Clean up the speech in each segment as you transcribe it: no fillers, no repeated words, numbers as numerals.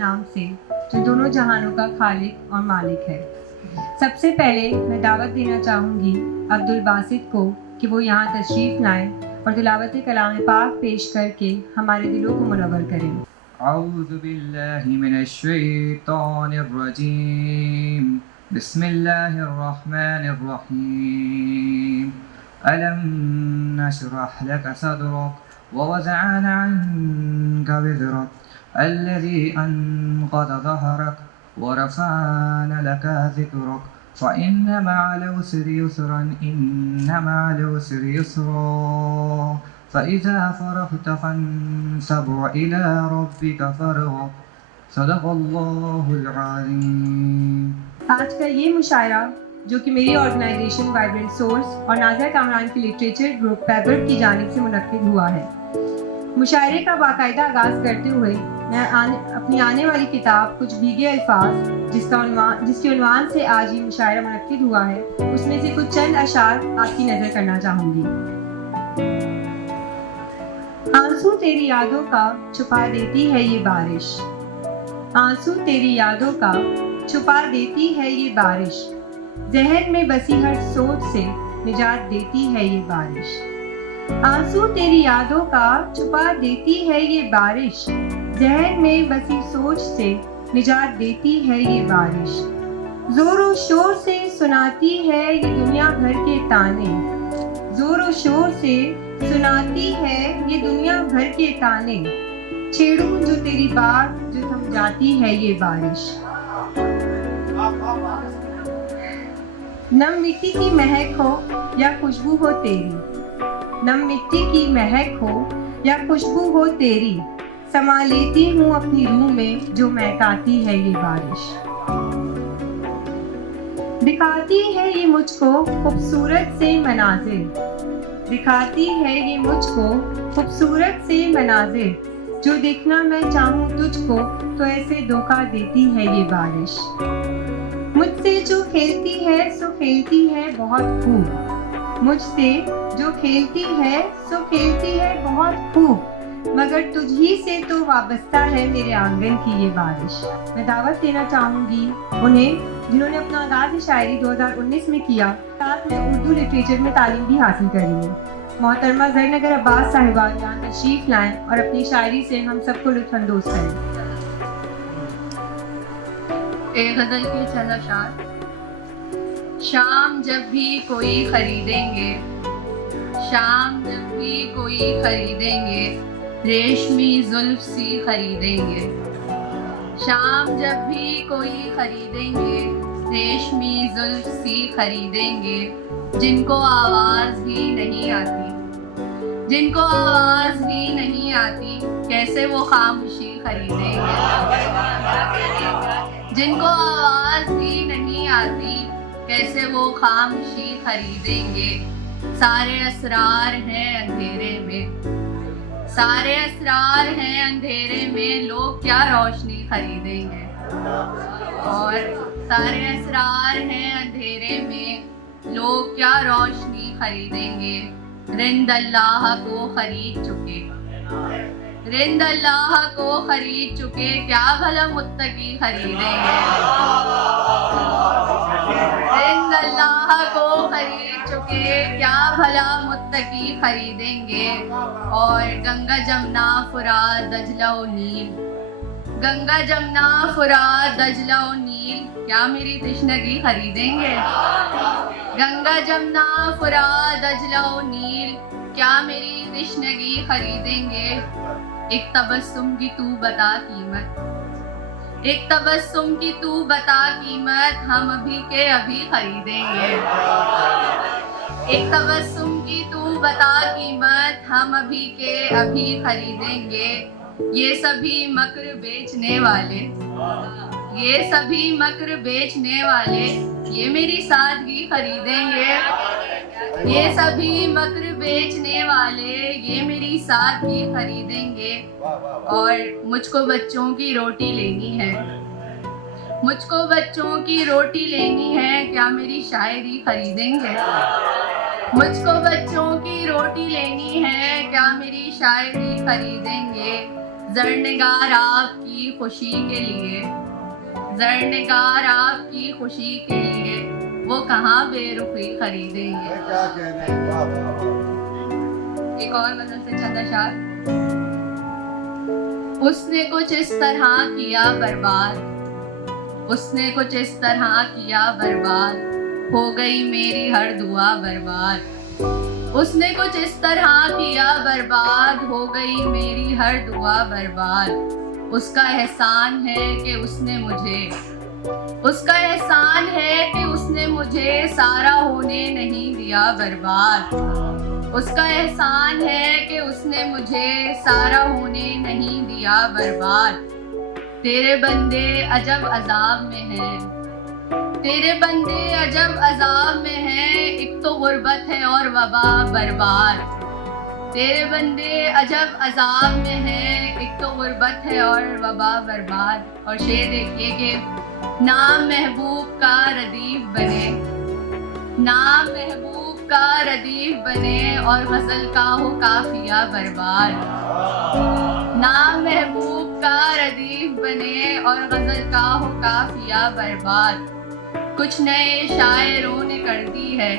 नाम से जो दोनों जहानों का खालिक और मालिक है। सबसे पहले मैं दावत देना चाहूँगी अब्दुल बासित को कि वो यहाँ तशरीफ़ लाएं और तिलावत कलाम पाक पेश करके हमारे दिलों को मुनव्वर करें। अऊज़ु बिल्लाहि मिनश शैतानिर रजीम। बिस्मिल्लाहिर रहमानिर रहीम। अलम नशरह लक सदरक व वज़अना अन्का विज़रक अल्लज़ी अनक़ज़ ज़हरक व रफ़अना लक ज़िक्रक फ़इन्न मअल उसरि युस्रन इन्न मअल उसरि युस्रा फ़इज़ा फ़रग़त फ़ंसब इला रब्बिक फ़रग़ब। सदक़ल्लाहुल अज़ीम। आज का ये मुशायरा जो कि मेरी ऑर्गेनाइजेशन वाइब्रेंट सोर्स और नाज़िया कामरान की लिटरेचर ग्रुप पैबर्ट की जानिब से मुनक्किद हुआ है। मुशायरे का बाकायदा आगाज़ करते हुए मैं अपनी आने वाली किताब कुछ भीगे अल्फाज जिसके उन्वान से आज ये मुशायरा मुनक्किद हुआ है, उसमें से कुछ चंद अशार आपकी नज़र करना चाहूँगी। आंसू तेरी यादों का छुपा देती है ये बारिश, आंसू तेरी यादों का छुपा देती है ये बारिश, जहन में बसी हर सोच से निजात देती है ये बारिश। आंसू तेरी यादों का छुपा देती है ये बारिश, जहन में बसी सोच से निजात देती है ये बारिश। जोरों शोर से सुनाती है ये दुनिया भर के ताने, जोरों शोर से सुनाती है ये दुनिया भर के ताने, छेड़ूं जो तेरी बात जो थम जाती है ये बारिश। नम मिट्टी की महक हो या खुशबू हो तेरी, नम मिट्टी की महक हो या खुशबू हो तेरी, समा लेती हूँ अपनी रूह में जो महकाती है ये बारिश। दिखाती है ये मुझको खूबसूरत से मनाजिर, दिखाती है ये मुझको खूबसूरत से मनाजिर, जो देखना मैं चाहूँ तुझको तो ऐसे धोखा देती है ये बारिश। मुझसे जो खेलती है सो खेलती है बहुत खूब, मुझसे जो खेलती है सो खेलती है बहुत खूब, मगर तुझी से तो वाबस्ता है मेरे आंगन की ये बारिश। मैं दावत देना चाहूँगी उन्हें जिन्होंने अपना आगाज़ शायरी 2019 में किया, साथ में उर्दू लिटरेचर में तालीम भी हासिल करी है। मोहतरमा ज़रनगर अब्बास साहिबा यहाँ तशरीफ़ लाएं और अपनी शायरी से हम सबको लुत्फ़अंदोज़ करें। एक गज़ल के चंद अशार। शाम जब भी कोई खरीदेंगे, शाम जब भी कोई खरीदेंगे, रेशमी जुल्फ सी खरीदेंगे। शाम जब भी कोई खरीदेंगे, रेशमी जुल्फ सी खरीदेंगे, जिनको आवाज़ भी नहीं आती, जिनको आवाज़ भी नहीं आती, कैसे वो खामोशी खरीदेंगे। जिनको आवाज़ भी नहीं आती, कैसे वो खामोशी खरीदेंगे। सारे असरार हैं अंधेरे में, सारे असरार हैं अंधेरे में, लोग क्या रोशनी खरीदेंगे। और सारे असरार हैं अंधेरे में, लोग क्या रोशनी खरीदेंगे। रिंद अल्लाह को खरीद चुके, रिंद अल्लाह को खरीद चुके, क्या भला मुत्तकी खरीदेंगे। रिंद अल्लाह को खरीद चुके, क्या भला मुत्तकी खरीदेंगे। और गंगा जमुना फुरात दजला और नील, गंगा जमुना फुरात दजला और नील, क्या मेरी तृष्णगी खरीदेंगे। गंगा जमुना फुरात दजला और नील, क्या मेरी तृष्णगी खरीदेंगे। एक तबस्सुम की तू बता कीमत, एक तबस्सुम की तू बता कीमत, हम अभी के अभी खरीदेंगे। एक तबस्सुम की तू बता कीमत, हम अभी के अभी खरीदेंगे। ये सभी मक्र बेचने वाले, ये सभी मक्र बेचने वाले, ये मेरी सादगी खरीदेंगे। ये सभी मक्र बेचने वाले, ये मेरी सादगी खरीदेंगे। और मुझको बच्चों की रोटी लेनी है, मुझको बच्चों की रोटी लेनी है, क्या मेरी शायरी खरीदेंगे। मुझको बच्चों की रोटी लेनी है, क्या मेरी शायरी खरीदेंगे। ज़रनिगार आपकी खुशी के लिए, ज़रनिगार आपकी खुशी के लिए वो कहाँ बेरुखी खरीदेंगे। क्या कहने हैं, वाह वाह वाह। एक और गजल से चंद अशार। उसने कुछ इस तरह किया बर्बाद, उसने कुछ इस तरह किया बर्बाद, हो गई मेरी हर दुआ बर्बाद। उसने कुछ इस तरह किया बर्बाद, हो गई मेरी हर दुआ बर्बाद। उसका एहसान है कि उसने मुझे, उसका एहसान है कि उसने मुझे सारा होने नहीं दिया बर्बाद। उसका एहसान है कि उसने मुझे सारा होने नहीं दिया बर्बाद। तेरे बंदे अजब अजाब में हैं, तेरे बंदे अजब अजाब में हैं, एक तो गुर्बत है और वबा बर्बाद। तेरे बंदे अजब अजाब में हैं, एक तो गुर्बत है और वबा बर्बाद। और शेर देखिए कि नाम महबूब का रदीफ बने, नाम महबूब का रदीफ बने और गजल का हो काफिया बर्बाद। नाम महबूब का रदीफ बने और गजल का हो काफिया बर्बाद। कुछ नए शायरों ने कर दी है,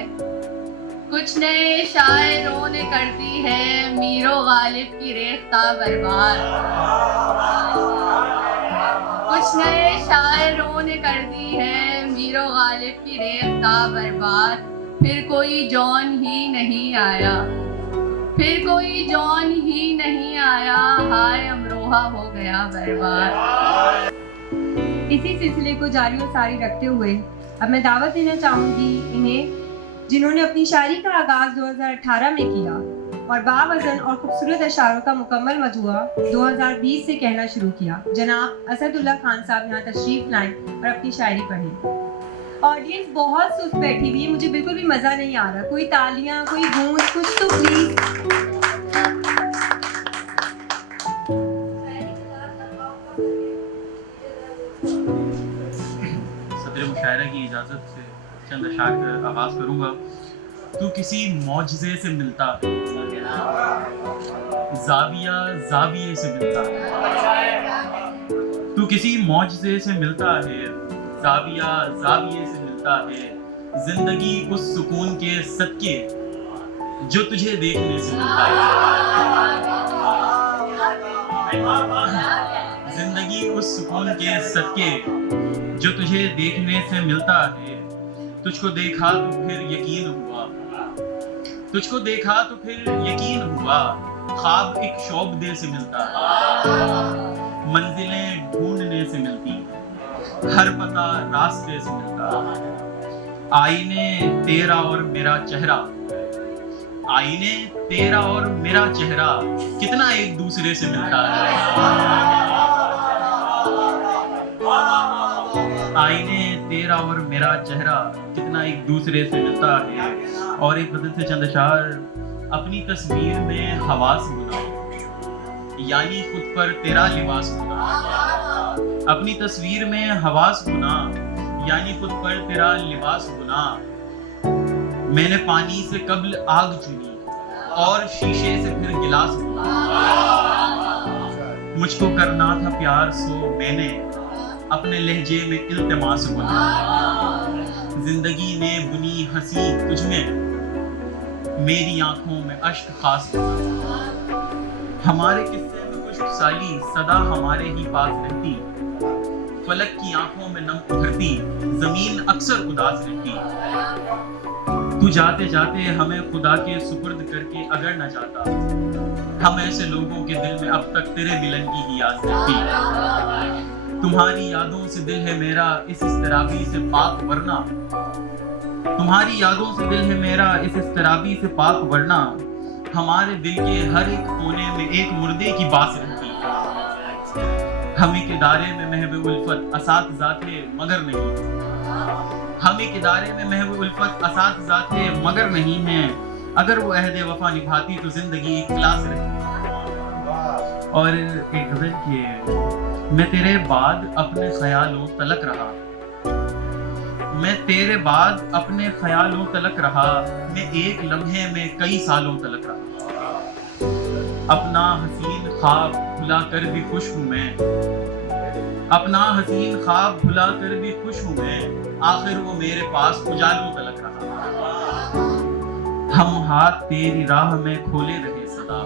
कुछ नए शायरों ने कर दी है मीरो गालिब की रेख्ता बर्बाद। कुछ नए शायरों ने कर दी है मीरो गालिब की रेख्ता बर्बाद। फिर कोई जॉन ही नहीं आया, फिर कोई जॉन ही नहीं आया, हाय अमरोहा हो गया बर्बाद। इसी सिलसिले को जारी और सारी रखते हुए अब मैं दावत देना चाहूँगी इन्हें, जिन्होंने अपनी शायरी का आगाज़ 2018 में किया और बावज़न और खूबसूरत अशारों का मुकम्मल मजमुआ 2020 से कहना शुरू किया। जनाब असदुल्ला खान साहब यहाँ तशरीफ लाएं और अपनी शायरी पढ़ें। ऑडियंस बहुत सुस्त बैठी हुई है, मुझे बिल्कुल भी मज़ा नहीं आ रहा। कोई तालियां, कोई गूंज, कुछ तो प्लीज़। सदर मुशायरा की इजाज़त से चंद अशार का आगाज़ करूँगा। तू किसी मौजज़े से मिलता है, ज़ाविया ज़ाविये से मिलता है। तू किसी मौजज़े से मिलता है, ज़ाविया ज़ाविये से मिलता है। ज़िंदगी उस सुकून के सदके जो तुझे देखने से मिलता है। ज़िंदगी उस सुकून के सदके जो तुझे देखने से मिलता है। तुझको देखा तो फिर यकीन हुआ, तुझको देखा तो फिर यकीन हुआ। ख्वाब एक शोबदे से मिलता है, मंजिलें ढूंढने से मिलती, हर पता रास्ते से मिलता। आईने तेरा और मेरा चेहरा, आईने तेरा और मेरा चेहरा कितना एक दूसरे से मिलता है। आईने तेरा और मेरा चेहरा कितना एक दूसरे से मिलता है। और एक गजल से चंद अशार। अपनी तस्वीर में हवास बुना, यानी खुद पर तेरा लिबास बुना। अपनी तस्वीर में हवास बुना, यानी खुद पर तेरा लिबास बुना। मैंने पानी से कब्ल आग चुनी और शीशे से फिर गिलास बुना। मुझको करना था प्यार सो मैंने अपने लहजे में इल्तिमास बुना। जिंदगी ने बुनी हंसी तुझमें, मेरी आंखों में अश्क खास बुना। हमारे किस्से में खुश्क साली सदा हमारे ही पास रहती। फलक की आंखों में नम उभरती, जमीन अक्सर उदास रहती। तू जाते जाते हमें खुदा के सुपुर्द करके अगर न जाता, हम ऐसे लोगों के दिल में अब तक तेरे मिलन की ही आस रहती। तुम्हारी यादों से दिल है मेरा इस इस्तराबी से पाक वरना, तुम्हारी यादों से दिल है मेरा इस इस्तराबी से पाक वरना। हमारे दिल के हर एक कोने में एक मुर्दे की बात रहती। हम एक इदारे में महबूब उल्फत असातिज़ा थे मगर नहीं, हम एक इदारे में महबूब उल्फत असातिज़ा थे मगर नहीं हैं। अगर वो अहद वफा निभाती तो जिंदगी एक क्लास रहती। और एक गज़ल की, मैं तेरे बाद अपने ख्यालों तलक रहा, मैं तेरे बाद अपने ख्यालों तलक रहा। मैं एक लम्हे में कई सालों तलक रहा। अपना हसीन ख्वाब भुला कर भी खुश हूँ मैं, अपना हसीन ख्वाब भुला कर भी खुश हूँ मैं, आखिर वो मेरे पास उजालों तलक रहा। हम हाथ तेरी राह में खोले रहे सदा,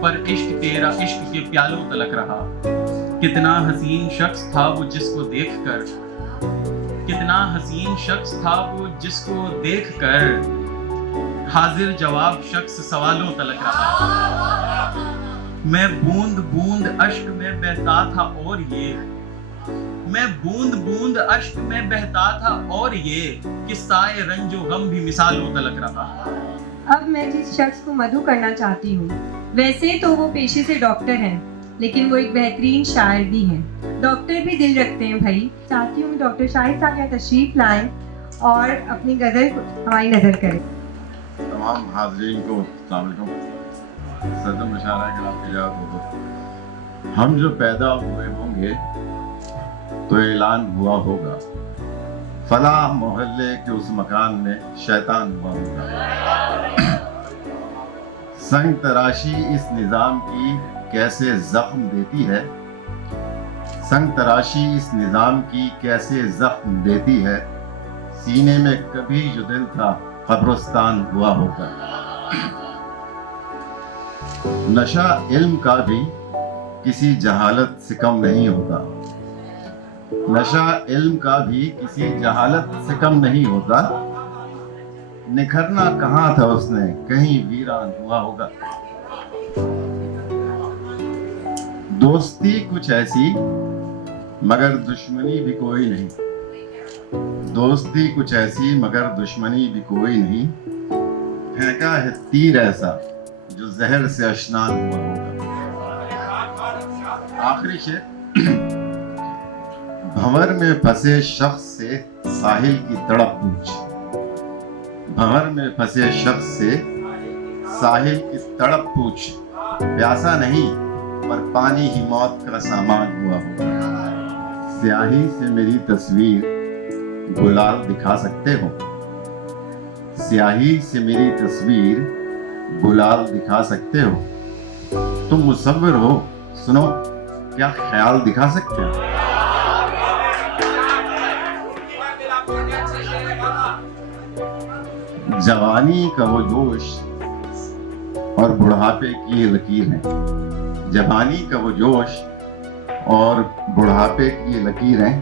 पर इश्क तेरा इश्क के प्यालों तलक रहा। कितना हसीन शख्स था वो जिसको देखकर, कितना हसीन शख्स था वो जिसको देखकर, हाजिर जवाब शख्स सवालों तलक रहा। मैं बूंद बूंद अश्क में बहता था और ये, मैं बूंद बूंद अश्क में बहता था और ये, किस्साए रंजो गम भी मिसालों तलक रहा। अब मैं जिस शख्स को मधु करना चाहती हूँ, वैसे तो वो पेशे से डॉक्टर हैं, लेकिन वो एक बेहतरीन शायर भी हैं। डॉक्टर भी दिल रखते हैं भाई। चाहती हूँ डॉक्टर शाहिद साहब यहाँ तशरीफ लाएं और अपनी गज़ल को हमारी नज़र करें। तमाम हाज़रीन को अस्सलाम वालेकुम। सदम इशारा के आप इजाज़त हो तो हम जो पैदा हुए होंगे तो ऐलान हुआ होगा, फला मोहल्ले के उस मकान में शैतान हुआ होगा। संग तराशी इस निज़ाम की कैसे जख्म देती है, संग तराशी इस निज़ाम की कैसे जख्म देती है, सीने में कभी जो दिल था कब्रिस्तान हुआ होगा। नशा इल्म का भी किसी जहालत से कम नहीं होता, नशा इल्म का भी किसी जहालत से कम नहीं होता। निखरना कहाँ था उसने, कहीं वीरान हुआ होगा। दोस्ती कुछ ऐसी मगर दुश्मनी भी कोई नहीं, दोस्ती कुछ ऐसी मगर दुश्मनी भी कोई नहीं। फेंका है तीर ऐसा जो जहर से अशनान हुआ होगा। आखिरी शेर। भंवर में फंसे शख्स से साहिल की तड़प पूछ, भंवर में फंसे शख्स से साहिल की तड़प पूछ, प्यासा नहीं पर पानी ही मौत का सामान हुआ होगा। स्याही से मेरी तस्वीर गुलाल दिखा सकते हो, स्याही से मेरी तस्वीर गुलाल दिखा सकते हो। तुम मुसव्विर हो, सुनो क्या ख्याल दिखा सकते हो। जवानी का वो जोश और बुढ़ापे की ये लकीर है, जवानी का वो जोश और बुढ़ापे की ये लकीर है,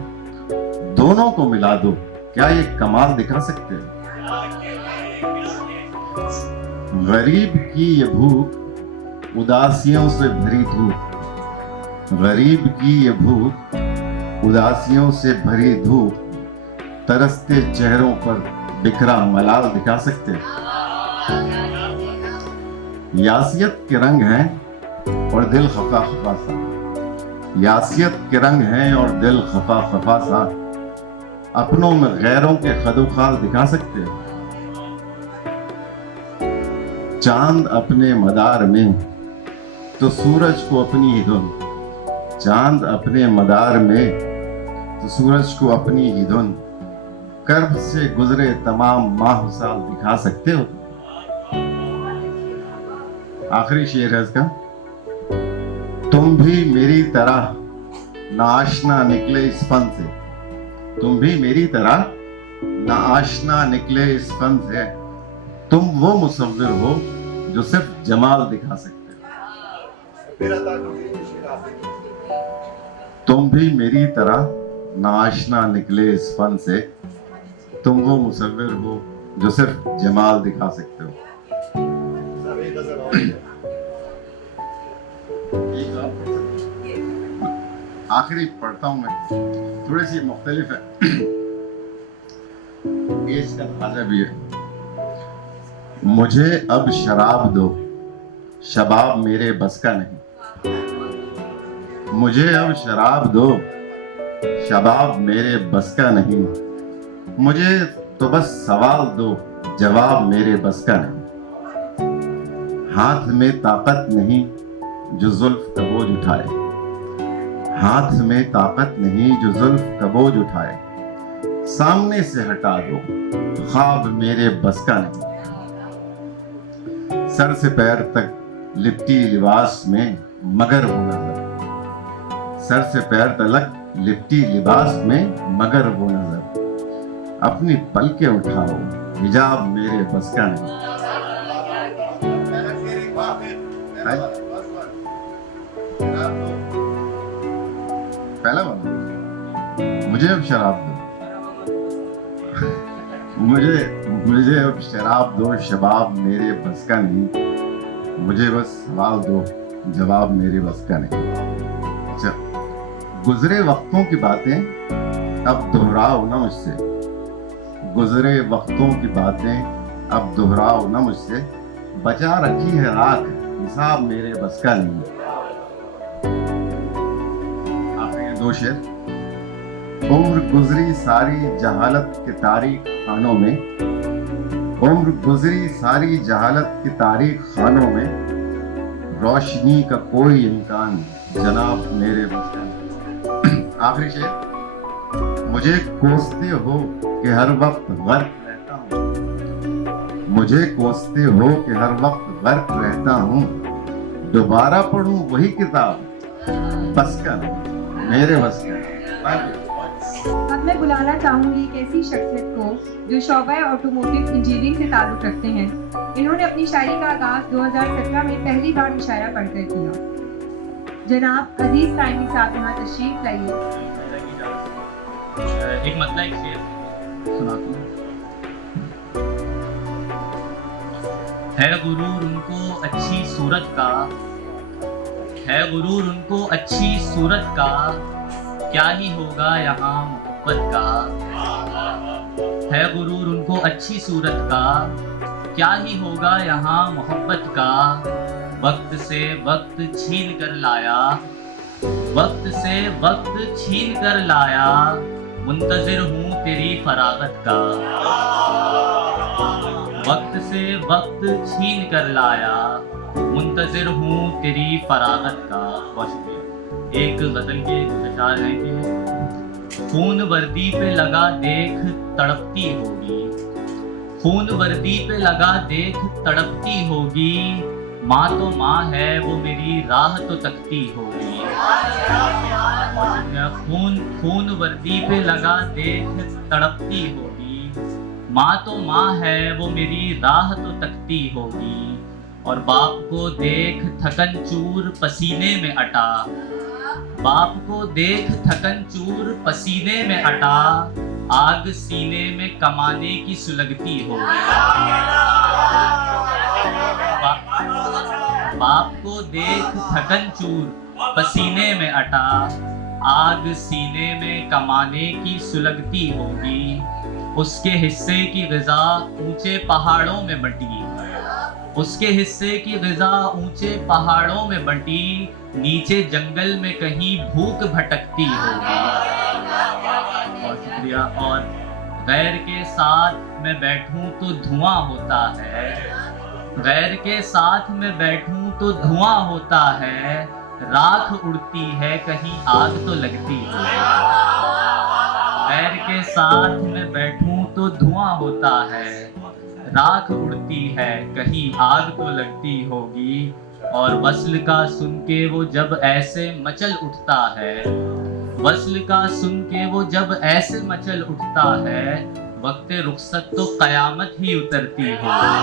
दोनों को मिला दो क्या ये कमाल दिखा सकते हो। गरीब की ये भूख उदासियों से भरी धूप, गरीब की ये भूख उदासियों से भरी धूप, तरसते चेहरों पर बिखरा मलाल दिखा सकते हो। यासियत के रंग हैं और दिल खफा खफा सा, यासियत के रंग हैं और दिल खफा खफा सा, अपनों में गैरों के खदोखाल दिखा सकते हो। चांद अपने मदार में तो सूरज को अपनी ही धुन, चांद अपने मदार में तो सूरज को अपनी ही धुन, कर्ब से गुजरे तमाम माह साल दिखा सकते हो। आखिरी शेर है इसका। तुम भी मेरी तरह नाआशना निकले इस फन से, तुम भी मेरी तरह नाआशना निकले इस फन से, तुम वो मुसव्विर हो जो सिर्फ जमाल दिखा सकते हो। तुम भी मेरी तरह नाआशना निकले इस फन से, तुम वो मुसव्विर हो जो सिर्फ जमाल दिखा सकते हो। आखिरी पढ़ता हूं मैं, थोड़ी सी मुख्तलिफ है, एज का तकाज़ा भी है। मुझे अब शराब दो, शबाब मेरे बस का नहीं, मुझे अब शराब दो, शबाब मेरे बस का नहीं, मुझे तो बस सवाल दो, जवाब मेरे बस का नहीं। हाथ में ताकत नहीं जो जुल्फ का बोझ उठाए, हाथ में ताकत नहीं जो जुल्फ का बोझ उठाए, सामने से हटा दो, ख्वाब मेरे बस का नहीं। सर से पैर तक लिपटी लिबास में मगर वो नजर, सर से पैर तलक लिपटी लिबास में मगर वो नजर, अपनी पलकें उठाओ हिजाब मेरे बस का नहीं। पहला वाला, मुझे अब शराब दो, मुझे अब शराब दो, शबाब मेरे बस का नहीं, मुझे बस सवाल दो, जवाब मेरे बस का नहीं। अच्छा, गुजरे वक्तों की बातें अब दोहराओ ना मुझसे, गुजरे वक्तों की बातें अब दोहराओ ना मुझसे, बचा रखी है राख हिसाब मेरे बस का नहीं। आखिरी दो शेर। उम्र गुजरी सारी जहालत के तारीख खानों में, उम्र गुजरी सारी जहालत की तारीख खानों में, रोशनी का कोई इम्कान जनाब मेरे बस का नहीं। आखिरी शेर। मुझे कोसते हो कि हर वक्त गर्क रहता हूँ, मुझे कोसते हो कि हर वक्त गर्क रहता हूँ, दोबारा पढ़ूं वही किताब बस का नहीं, मेरे बस का नहीं। अब मैं बुलाना चाहूंगी एक ऐसी शख्सियत को जो शोबा ऑटोमोटिव इंजीनियरिंग से ताल्लुक़ रखते हैं। इन्होंने अपनी शायरी का आगाज़ 2017 में पहली बार मुशायरा पढ़कर किया। जनाब अजीज साइनी साहब यहाँ तशरीफ लाइए। एक मतलब एक शेर सुनाता हूँ। है गुरूर उनको अच्छी सूरत का, है गुरूर उनको अच्छी सूरत का, क्या ही होगा यहाँ मोहब्बत का। है गुरूर उनको अच्छी सूरत का, क्या ही होगा यहाँ मोहब्बत का। वक्त से वक्त छीन कर लाया, वक्त से वक्त छीन कर लाया, मुंतजिर हूँ तेरी फरागत का। वक्त से वक्त छीन कर लाया, मुंतजिर हूँ तेरी फरागत का। बहुत शुक्रिया। एक गजल के कुछ अशार हैं कि खून वर्दी पे लगा देख तड़पती होगी, खून वर्दी पे लगा देख तड़पती होगी, माँ तो माँ है वो मेरी राह तो तकती होगी। खून खून वर्दी पे लगा देख तड़पती होगी, माँ तो माँ है वो मेरी राह तो तकती होगी। और बाप को देख थकन चूर पसीने में अटा, बाप को देख थकन चूर पसीने में अटा, आग सीने में कमाने की सुलगती होगी। बाप को देख थकन चूर पसीने में अटा, आग सीने में कमाने की सुलगती होगी। उसके हिस्से की ग़िज़ा ऊंचे पहाड़ों में बटी, उसके हिस्से की ग़िज़ा ऊंचे पहाड़ों में बटी, नीचे जंगल में कहीं भूख भटकती होगी। बहुत शुक्रिया। और गैर के साथ मैं बैठूं तो धुआं होता है, गैर के साथ मैं बैठूं तो धुआं होता है, राख उड़ती है कहीं आग तो लगती है। गैर के साथ मैं बैठूं तो धुआं होता है, राख उड़ती है कहीं आग तो लगती होगी। और वस्ल का सुन के वो जब ऐसे मचल उठता है, वस्ल का सुन के वो जब ऐसे मचल उठता है, वक्ते रुखसत तो कयामत ही उतरती होगी।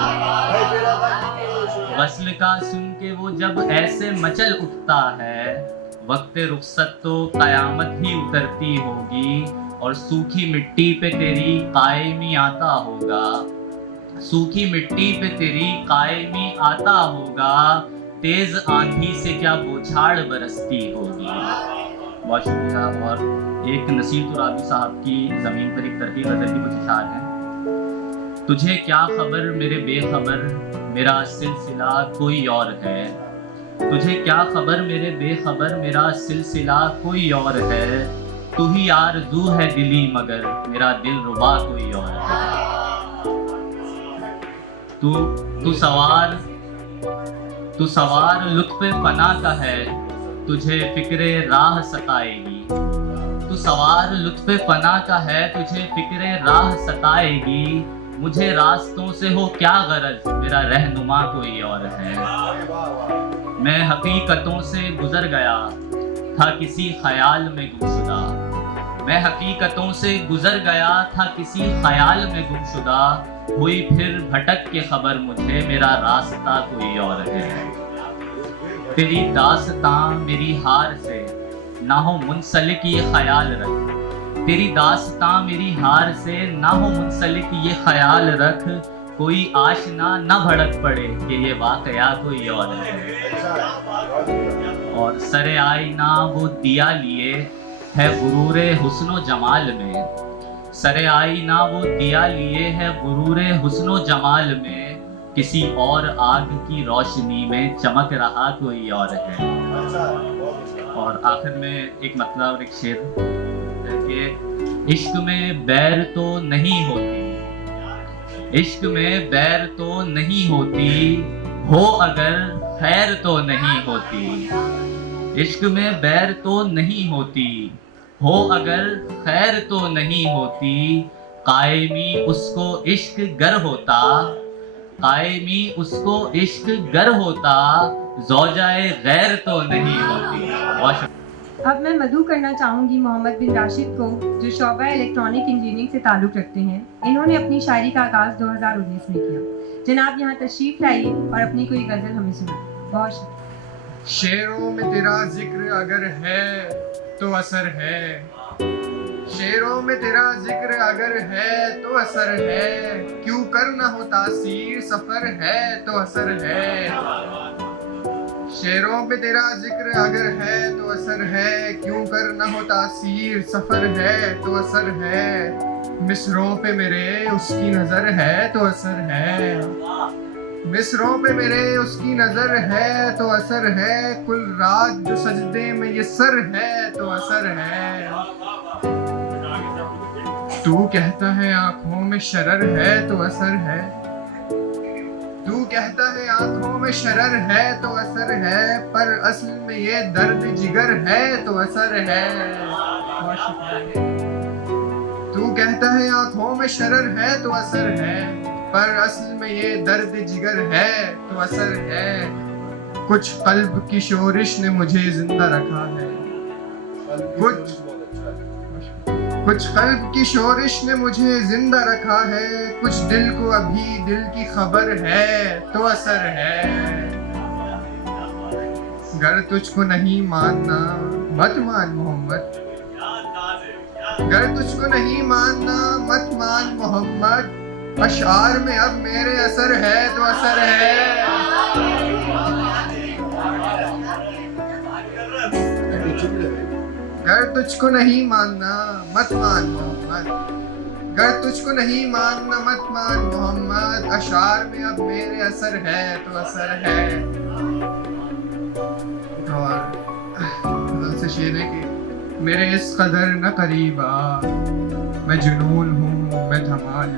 वस्ल का सुन के वो जब ऐसे मचल उठता है, वक्ते रुखसत तो कयामत ही उतरती होगी। और सूखी मिट्टी पे तेरी कायमी आता होगा, सूखी मिट्टी पे तेरी कायमी आता होगा, तेज आंधी से क्या बौछार बरसती होगी। बहुत शुक्रिया। और एक नसीर तुराबी साहब की ज़मीन पर एक तरतीब गज़ल की कुछ अशार हैं। तुझे क्या खबर मेरे बेखबर, मेरा सिलसिला कोई और है। तुझे क्या खबर मेरे बेखबर, मेरा सिलसिला कोई और है। तू ही आरज़ू है दिली मगर, मेरा दिल रुबा कोई और है। तू सवार लुत्फ़े फना का है, तुझे फिक्रे राह सताएगी। तू सवार लुत्फ़े फना का है, तुझे फिक्रे राह सताएगी। मुझे रास्तों से हो क्या गरज, मेरा रहनुमा कोई और है। मैं हकीकतों से गुजर गया था किसी ख्याल में गुमशुदा, मैं हकीकतों से गुजर गया था किसी ख्याल में गुमशुदा, हुई फिर भटक के खबर मुझे, मेरा रास्ता कोई और है। तेरी दास्तां मेरी हार से ना हो मुंसलिक ये ख्याल रख, तेरी दास्तां मेरी हार से ना हो मुंसलिक ये ख्याल रख, कोई आशना न भड़क पड़े कि ये वाकया कोई और है। और सरे आईना वो दिया लिए है गुरूरे हुस्नो जमाल में, सरे आईना वो दिया लिए है गुरूरे हुस्नो जमाल में, किसी और आग की रोशनी में चमक रहा कोई और है। और आखिर में एक मतलब और एक शेर कि इश्क में बैर तो नहीं होती, इश्क में बैर तो नहीं होती, हो अगर खैर तो नहीं होती। इश्क में बैर तो नहीं होती, हो अगर खैर तो नहीं होती, कायमी उसको इश्क गर होता, कायमी उसको इश्क गर होता, ज़ौजाए गैर तो नहीं होती। अब मैं मदू करना चाहूँगी मोहम्मद बिन राशिद को, जो शोबा इलेक्ट्रॉनिक इंजीनियरिंग से ताल्लुक़ रखते हैं। इन्होंने अपनी शायरी का आगाज़ 2019 में किया। जनाब यहाँ तशरीफ़ लाइए और अपनी कोई गज़ल हमें सुनाए। बहुत शुक्रिया। शेरों में तेरा जिक्र अगर है तो असर है, शेरों में तेरा जिक्र अगर है तो असर है, क्यों कर न हो तासीर सफर है तो असर है। शेरों में तेरा जिक्र अगर है तो असर है, क्यों कर न हो तासीर सफर है तो असर है। मिसरों पे मेरे उसकी नजर है तो असर है, मिसरों पे मेरे उसकी नजर है तो असर है, कुल रात जो सजदे में ये सर है तो असर है। तू कहता है आंखों में शरर है तो असर है, तू कहता है आंखों में शरर है तो असर है, पर असल में ये दर्द जिगर है तो असर है। तू कहता है आंखों में शरर है तो असर है, पर असल में ये दर्द जिगर है तो असर है। कुछ कल्ब की शोरिश ने मुझे जिंदा रखा है, कुछ कल्ब की शोरिश ने मुझे जिंदा रखा है, कुछ दिल को अभी दिल की खबर है तो असर है। गर तुझको नहीं मानना मत मान मोहम्मद, गर तुझको नहीं मानना मत मान मोहम्मद, अशार में अब मेरे असर है तो असर है। गर तुझको नहीं मानना मत मान मोहम्मद, गर तुझको नहीं मानना मत मान मोहम्मद, अशार में अब मेरे असर है तो असर है। और से शेर है कि मेरे इस कदर न करीबा, मैं जुनून हूँ मैं धमाल,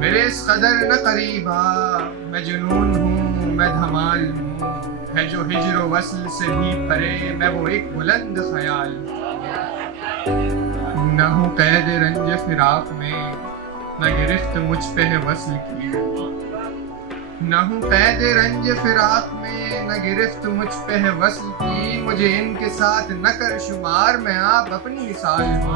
मेरे इस कदर न करीबा, मैं जुनून हूँ मैं धमाल हूँ, है जो हिज्र वस्ल से भी परे, मैं वो एक बुलंद ख्याल। न हूँ कैद रंज फिराक में, न गिरफ्त मुझ पे है वस्ल की, न हूँ कैद रंज फिराक में, न गिरफ्त मुझ पे है वस्ल की, मुझे इनके साथ न कर शुमार, मैं आप अपनी मिसाल हूँ।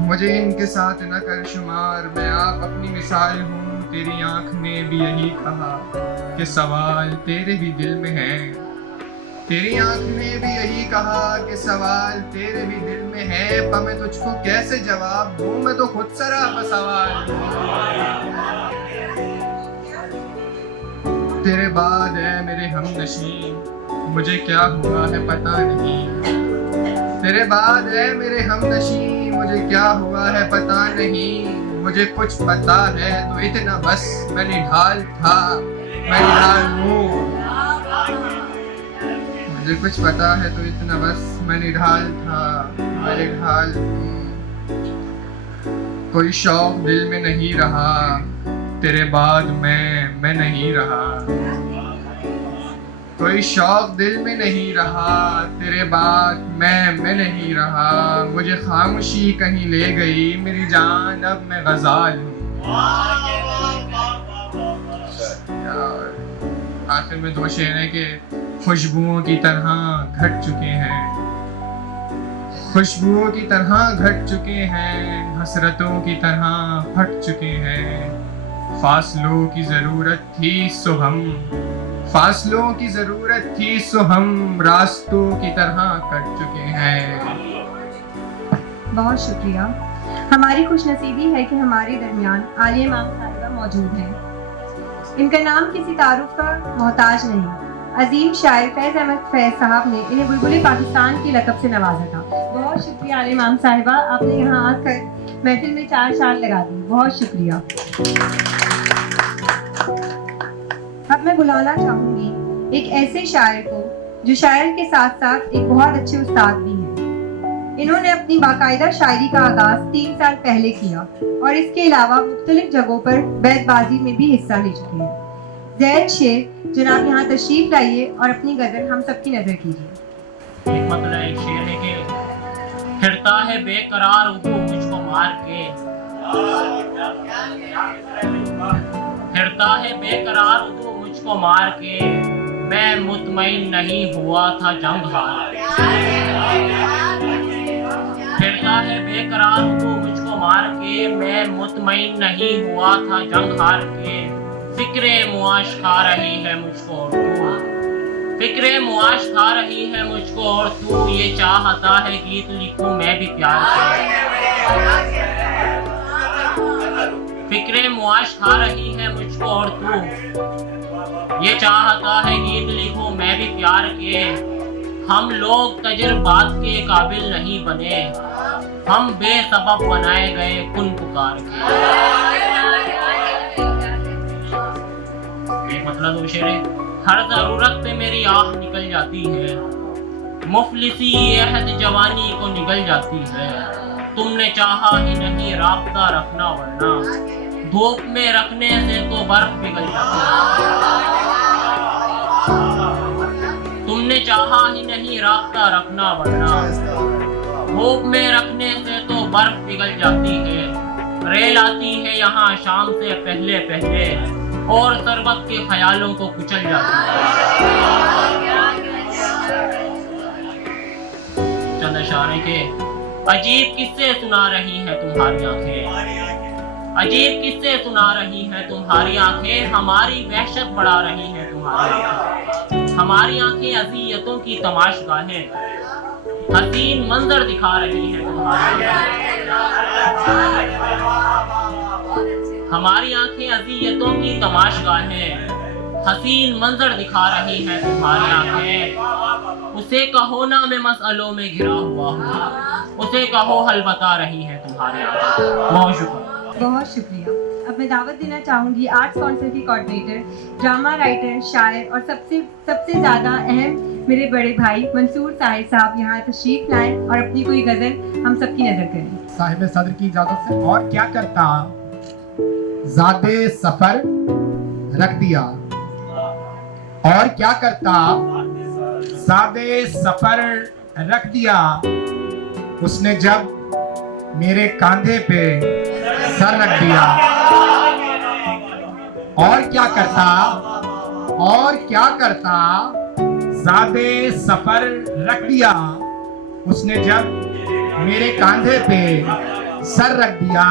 मुझे इनके साथ न कर शुमार, मैं आप अपनी मिसाल हूँ। तेरी आंख ने भी यही कहा कि सवाल तेरे भी दिल में है, तेरी आंख ने भी यही कहा कि सवाल तेरे भी दिल में है, पर मैं तुझको कैसे जवाब दूं, मैं तो खुद सराप सवाल। तेरे बाद है मेरे हमनशी, मुझे क्या हुआ है पता नहीं, तेरे बाद है मेरे हमनशी, मुझे क्या हुआ है पता नहीं, मुझे कुछ पता है तो इतना बस मैं निढाल था मैं निढाल हूँ, मुझे कुछ पता है तो इतना बस मैं निढाल था मैं निढाल हूँ। कोई शौक दिल में नहीं रहा, तेरे बाद मैं नहीं रहा, कोई शौक दिल में नहीं रहा, तेरे बाद मैं नहीं रहा, मुझे खामोशी कहीं ले गई, मेरी जान अब मैं गजाल हूँ। आखिर में दो शेर हैं कि खुशबुओं की तरह घट चुके हैं, खुशबुओं की तरह घट चुके हैं, हसरतों की तरह फट चुके हैं, फासलों की जरूरत थी सो हम, फासलों की जरूरत थी सो हम रास्तों की तरह कट चुके हैं। बहुत शुक्रिया। हमारी खुशनसीबी है कि हमारे दरमियान आलिया इमाम साहिबा मौजूद हैं। इनका नाम किसी तारुफ का मोहताज नहीं। अजीम शायर फैज़ अहमद फैज़ साहब ने इन्हें बुलबुल पाकिस्तान के लक़ब से नवाजा था। बहुत शुक्रिया आलिया इमाम साहिबा, आपने यहाँ आकर महफिल में 4 शार लगा दी। बहुत शुक्रिया। अब मैं बुलाना चाहूँगी एक ऐसे शायर को जो शायर के साथ साथ एक बहुत अच्छे उस्ताद भी हैं। इन्होंने अपनी बाकायदा शायरी का आगाज 3 साल पहले किया और इसके अलावा मुख्तलिफ जगहों पर बैतबाजी में भी हिस्सा ले चुके हैं। ज़ैद शेर जनाब यहाँ तशरीफ लाइए और अपनी गजल हम सबकी नजर कीजिए। एक मतलब एक शेर है कि फिरता है बेकरार उठो मुझको मार के, फिरता है बेकरार उठो मुझको मार के, मैं मुतमईन नहीं हुआ था जंग हार के, फिरता है बेकरार उठो मुझको मार के, मैं मुतमईन नहीं हुआ था जंग हार के, फिक्रे मुआश खा रही है मुझको और तू, फिक्रे मुआश खा रही है मुझको और तू, ये चाहता है गीत लिखूं मैं भी प्यार के, फिक्रे मुआश खा रही है मुझको और तू, ये चाहता है गीत लिखूं मैं भी प्यार के, हम लोग तजुर्बात के काबिल नहीं बने, हम बेसबब बनाए गए कुन पुकार के। एक मतलब शेर है, हर जरूरत पे मेरी आह निकल जाती है, मुफलिसी अहद जवानी को निकल जाती है, तुमने चाहा ही नहीं राब्ता रखना वरना धूप में रखने से तो बर्फ पिघल जाती है, तुमने चाहा ही नहीं राब्ता रखना वरना धूप में रखने से तो बर्फ पिघल जाती है, रेल आती है यहाँ शाम से पहले पहले और सरबत के ख्यालों को कुचल जाती है। चंद इशारे के अजीब किस्से सुना रही है तुम्हारी आंखें, अजीब किस्से सुना रही है तुम्हारी आंखें, हमारी वहशत बढ़ा रही है तुम्हारी आंखें, हमारी आंखें अज़ियतों की तमाशगाहें, हसीन मंजर दिखा रही है तुम्हारी आंखें, हमारी आंखें अज़ियतों की तमाशगाहें, हसीन मंजर दिखा रही है तुम्हारी आंखें, उसे कहो ना मैं मसलों में घिरा हुआ हूँ, उसे कहो हल बता रही है तुम्हारी आंखें। बहुत शुक्रिया। बहुत शुक्रिया। अब मैं दावत देना चाहूँगी आर्ट्स काउंसिल की कोऑर्डिनेटर, ड्रामा राइटर, शायर और सबसे ज़्यादा अहम मेरे बड़े भाई मंसूर साहिर साहब यहाँ तशरीफ लाएं और अपनी कोई गज़ल हम सबकी नज़र करें। साहिब सदर की इजाजत से। और क्या करता ज़ादे सफर रख दिया, और क्या करता ज़ादे सफर रख दिया, उसने जब मेरे कांधे पे सर रख दिया, और क्या करता, और क्या करता ज़ादे सफर रख दिया, उसने जब मेरे कांधे पे सर रख दिया,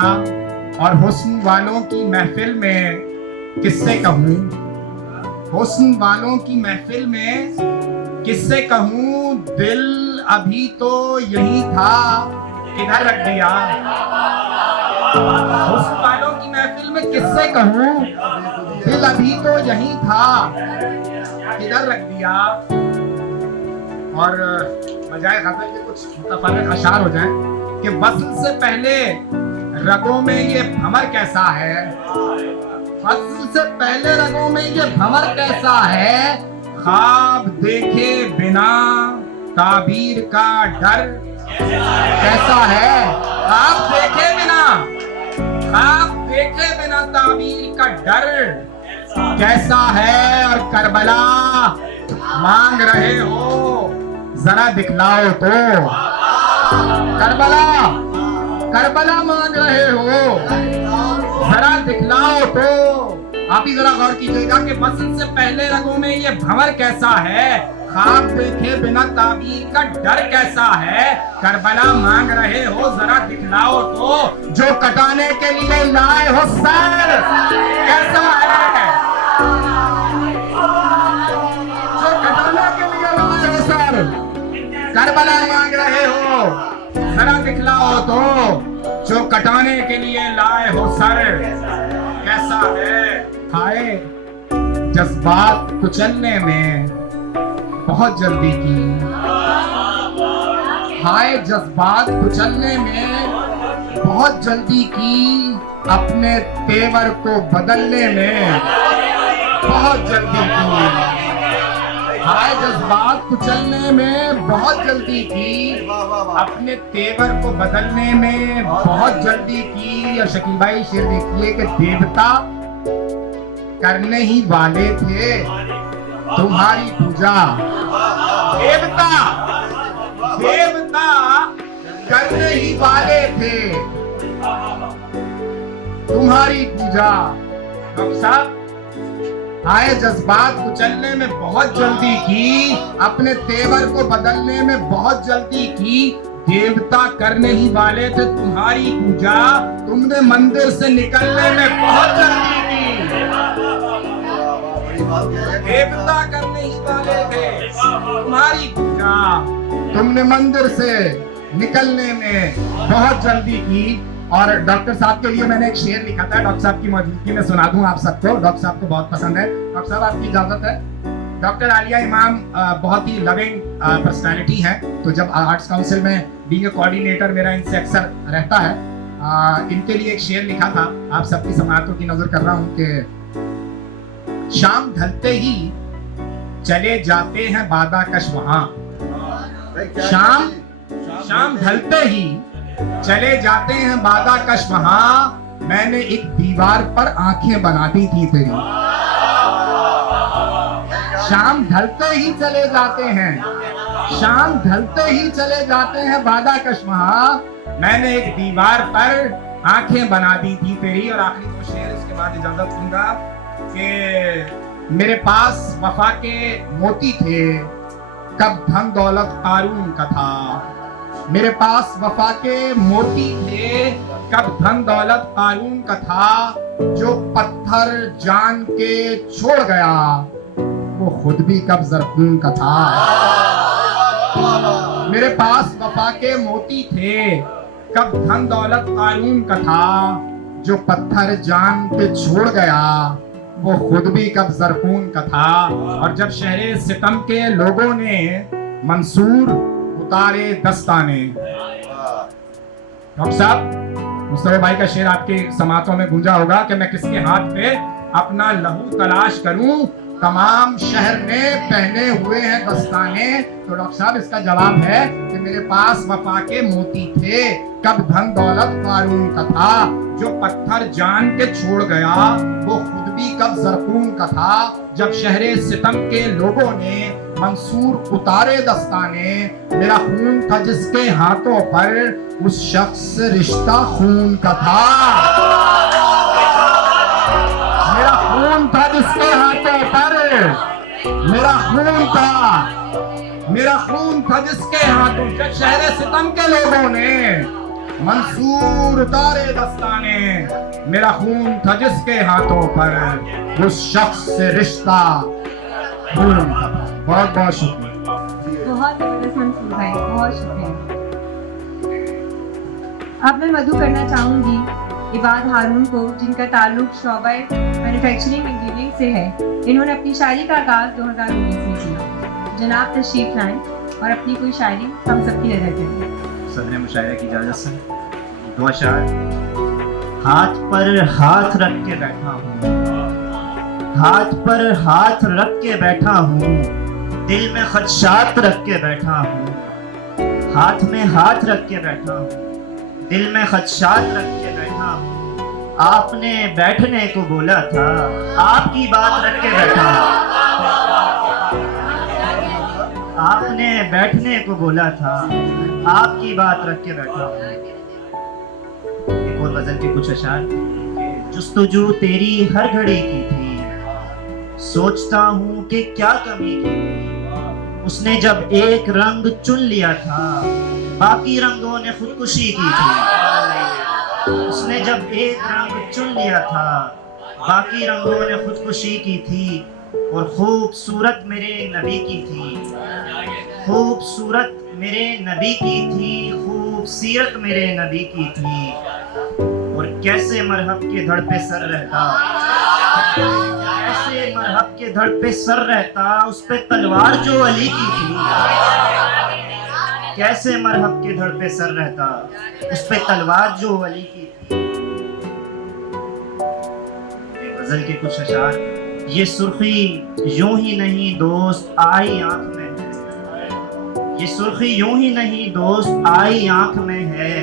और हुस्न वालों की महफिल में किससे कहूँ, हुस्न वालों की महफिल में किससे कहूँ, दिल अभी तो यही था किधर रख दिया, हुस्न वालों की महफिल में किससे कहूँ, दिल अभी तो यही था किधर रख दिया। और बजाय गजल के कुछ मुतफर्रिक अशार हो जाए कि वस्ल से पहले रगों में ये भंवर कैसा है, वस्ल से पहले रगों में ये भंवर कैसा है, ख्वाब देखे बिना ताबीर का डर कैसा है, ख्वाब देखे बिना, ख्वाब देखे बिना ताबीर का डर कैसा है, और करबला मांग रहे हो जरा दिखलाओ तो। करबला करबला मांग रहे हो जरा दिखलाओ तो। आप ही जरा गौर कीजिएगा कि मस्जिद से पहले रगों में ये भंवर कैसा है, ख्वाब देखे बिना ताबीर का डर कैसा है। करबला मांग रहे हो जरा दिखलाओ तो, जो कटाने के लिए लाए हो सर कैसा है, जो कटाने के लिए लाए हो सर। करबला मांग रहे हो जरा दिखलाओ तो, जो कटाने के लिए लाए हो सर कैसा है। हाय जज्बात कुचलने में बहुत जल्दी की, हाय जज्बात कुचलने में बहुत जल्दी की, अपने तेवर को बदलने में बहुत जल्दी की। हाय जज्बात कुचलने में बहुत जल्दी की, अपने तेवर को बदलने में बहुत जल्दी की। और शकील भाई शेर देखिए कि देवता करने ही वाले थे तुम्हारी पूजा। देवता देवता करने ही वाले थे तुम्हारी पूजा। डॉक्टर साहब आए जज्बात कुचलने में बहुत जल्दी की, अपने तेवर को बदलने में बहुत जल्दी की। देवता करने ही वाले थे तुम्हारी पूजा, तुमने मंदिर से निकलने में बहुत जल्दी की। देवता करने ही वाले थे तुम्हारी पूजा, तुमने मंदिर से निकलने में बहुत जल्दी की। और डॉक्टर साहब के लिए मैंने एक शेर लिखा था, डॉक्टर साहब की मौजूदगी में सुना दूं आप सबको। डॉक्टर साहब को बहुत पसंद है। डॉक्टर साहब आपकी इजाजत है। डॉक्टर आलिया इमाम बहुत ही लविंग पर्सनालिटी है, तो जब आर्ट्स काउंसिल में बीइंग कोऑर्डिनेटर मेरा इनसे अक्सर रहता है। इनके लिए एक शेर लिखा था, आप सबकी समाअतों की नजर कर रहा हूं कि शाम ढलते ही चले जाते हैं बादाकश वहां। शाम ढलते ही चले जाते हैं बादाकश वहां, मैंने एक दीवार पर आंखें बना दी थी तेरी। शाम ढलते ही चले जाते हैं, शाम ढलते ही चले जाते हैं बादाकश वहां, मैंने एक दीवार पर आंखें बना दी थी तेरी। और आखिरी दो शेर इसके बाद इजाजत दूंगा कि मेरे पास वफा के मोती थे, कब धन दौलत कारून का था। मेरे पास वफा के मोती थे, कब धन दौलत कारून का था। जो पत्थर जान के छोड़ गया, वो खुद भी कब जरकून का था। मेरे पास वफा के मोती थे, कब धन दौलत कारून का था। जो पत्थर जान के छोड़ गया, वो खुद भी कब जरकून का था। और जब शहरे सितम के लोगों ने मंसूर उतारे दस्ताने। डॉक्टर साहब मुस्तफा भाई का शेर आपके समातों में गूंजा होगा कि मैं किसके हाथ पे अपना लहू तलाश करूं, तमाम शहर में पहने हुए हैं दस्ताने। तो डॉक्टर साहब इसका जवाब है कि मेरे पास वफा के मोती थे, कब धन दौलत कारून का था। जो पत्थर जान के छोड़ गया, वो खुद भी कब जरकून का था। जब शहरे सितम के लोगों ने मंसूर उतारे दस्ताने, मेरा खून था जिसके हाथों पर, उस शख्स से रिश्ता खून का था। मेरा खून था जिसके हाथों पर, मेरा खून था, मेरा खून था जिसके हाथों। जब शहरे सितम के लोगों ने मंसूर उतारे दस्ताने, मेरा खून था जिसके हाथों पर, उस शख्स से रिश्ता खून का। बहुत बहुत शुक्रिया। बहुत जबरदस्त मंसूर भाई, बहुत शुक्रिया। अब मैं मधु करना चाहूंगी इबाद हारून को, जिनका ताल्लुक शोबा मैन्युफैक्चरिंग इंजीनियरिंग से है। इन्होंने अपनी शायरी का आगाज 2019 में किया। जनाब तशरीफ लाएं और अपनी कोई शायरी हम सबकी नजर करें। सदर मुशायरे की इजाज़त से दो अशार। हाथ पर हाथ रख के बैठा हूँ, हाथ पर हाथ रख के बैठा हूँ, दिल में खदशात रख के बैठा हूँ। हाथ में हाथ रख के बैठा हूँ, दिल में खदशात रख के बैठा हूँ। आपने बैठने को बोला था, आपकी बात रख के बैठा हूँ। आपने बैठने को बोला था, आपकी बात रख के बैठा हूँ। एक और गजल के कुछ अशार। जुस्तजू तेरी हर घड़ी की थी, सोचता हूँ कि क्या कमी की थी। उसने जब एक रंग चुन लिया था, बाकी रंगों ने खुदकुशी की थी। उसने जब एक रंग चुन लिया था, बाकी रंगों ने खुदकुशी की थी। और खूबसूरत मेरे नबी की थी, खूबसूरत मेरे नबी की थी, खूबसीरत मेरे नबी की थी। और कैसे मरहब के धड़ पे सर रहता, कैसे मरहब के धड़ पे सर रहता, उस पे तलवार जो अली की थी। कैसे मरहब के धड़ पे सर रहता, उस पे तलवार जो अली की थी। गजल के कुछ अशार। ये सुर्खी यूं ही नहीं दोस्त आई आंख में है, ये सुर्खी यूं ही नहीं दोस्त आई आंख में है।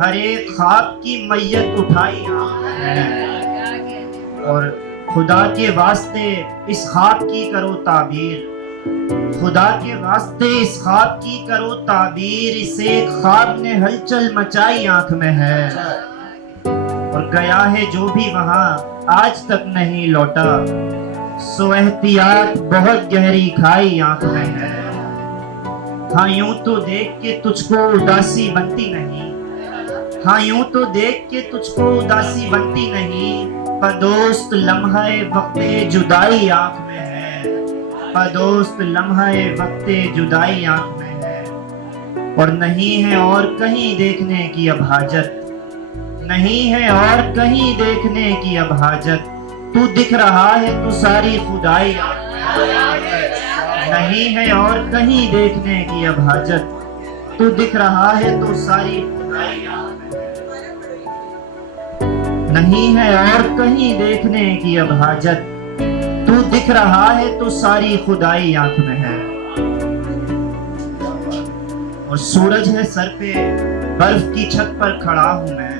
हर एक ख्वाब की मैयत उठाई आंख में है। और खुदा के वास्ते इस ख्वाब की करो ताबीर, खुदा के वास्ते इस ख्वाब की करो ताबीर। इसे ख्वाब ने हलचल मचाई आंख में है। और गया है जो भी वहां आज तक नहीं लौटा, सो एहतियात बहुत गहरी खाई आंख में है। हाँ यूं तो देख के तुझको उदासी बनती नहीं, हाँ यूं तो देख के तुझको उदासी बनती नहीं। पर दोस्त लम्हे वक्ते जुदाई आंख में है, पर दोस्त लम्हे वक्ते जुदाई आंख में है। और नहीं है और कहीं देखने की अब हाजत, नहीं है और कहीं देखने की अब हाजत। तू दिख रहा है तो सारी खुदाई आंख में है। नहीं है और कहीं देखने की अब हाजत, तू दिख रहा है तो सारी खुदाई आंख में है। नहीं है और कहीं देखने की अब हाजत, तू दिख रहा है तो सारी खुदाई आंख में है। और सूरज है सर पे, बर्फ की छत पर खड़ा हूं मैं।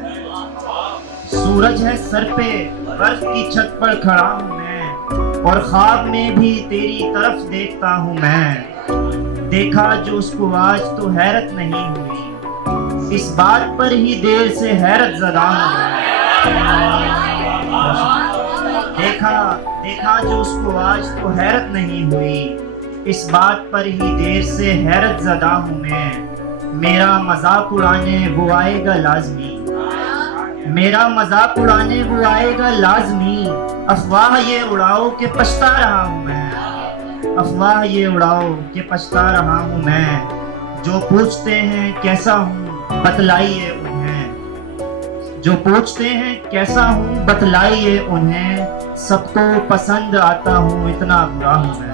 सूरज है सर पे, बर्फ की छत पर खड़ा हूं मैं। और ख्वाब में भी तेरी तरफ देखता हूं मैं। देखा जो उसको आज तो हैरत नहीं हुई, इस बात पर ही देर से हैरत ज़दा हूं मैं। देखा जो उसको आज तो हैरत नहीं हुई, इस बात पर ही देर से हैरत ज़दा हूं मैं। मेरा मजाक उड़ाने वो आएगा लाजमी, मेरा मजाक उड़ाने वो आएगा लाजमी। अफवाह ये उड़ाओ कि पछता रहा हूँ मैं, अफवाह ये उड़ाओ कि पछता रहा हूँ मैं। जो पूछते हैं कैसा हूँ बतलाइए उन्हें, जो पूछते हैं कैसा हूँ बतलाइए उन्हें। सबको पसंद आता हूँ इतना बुरा हूँ मैं।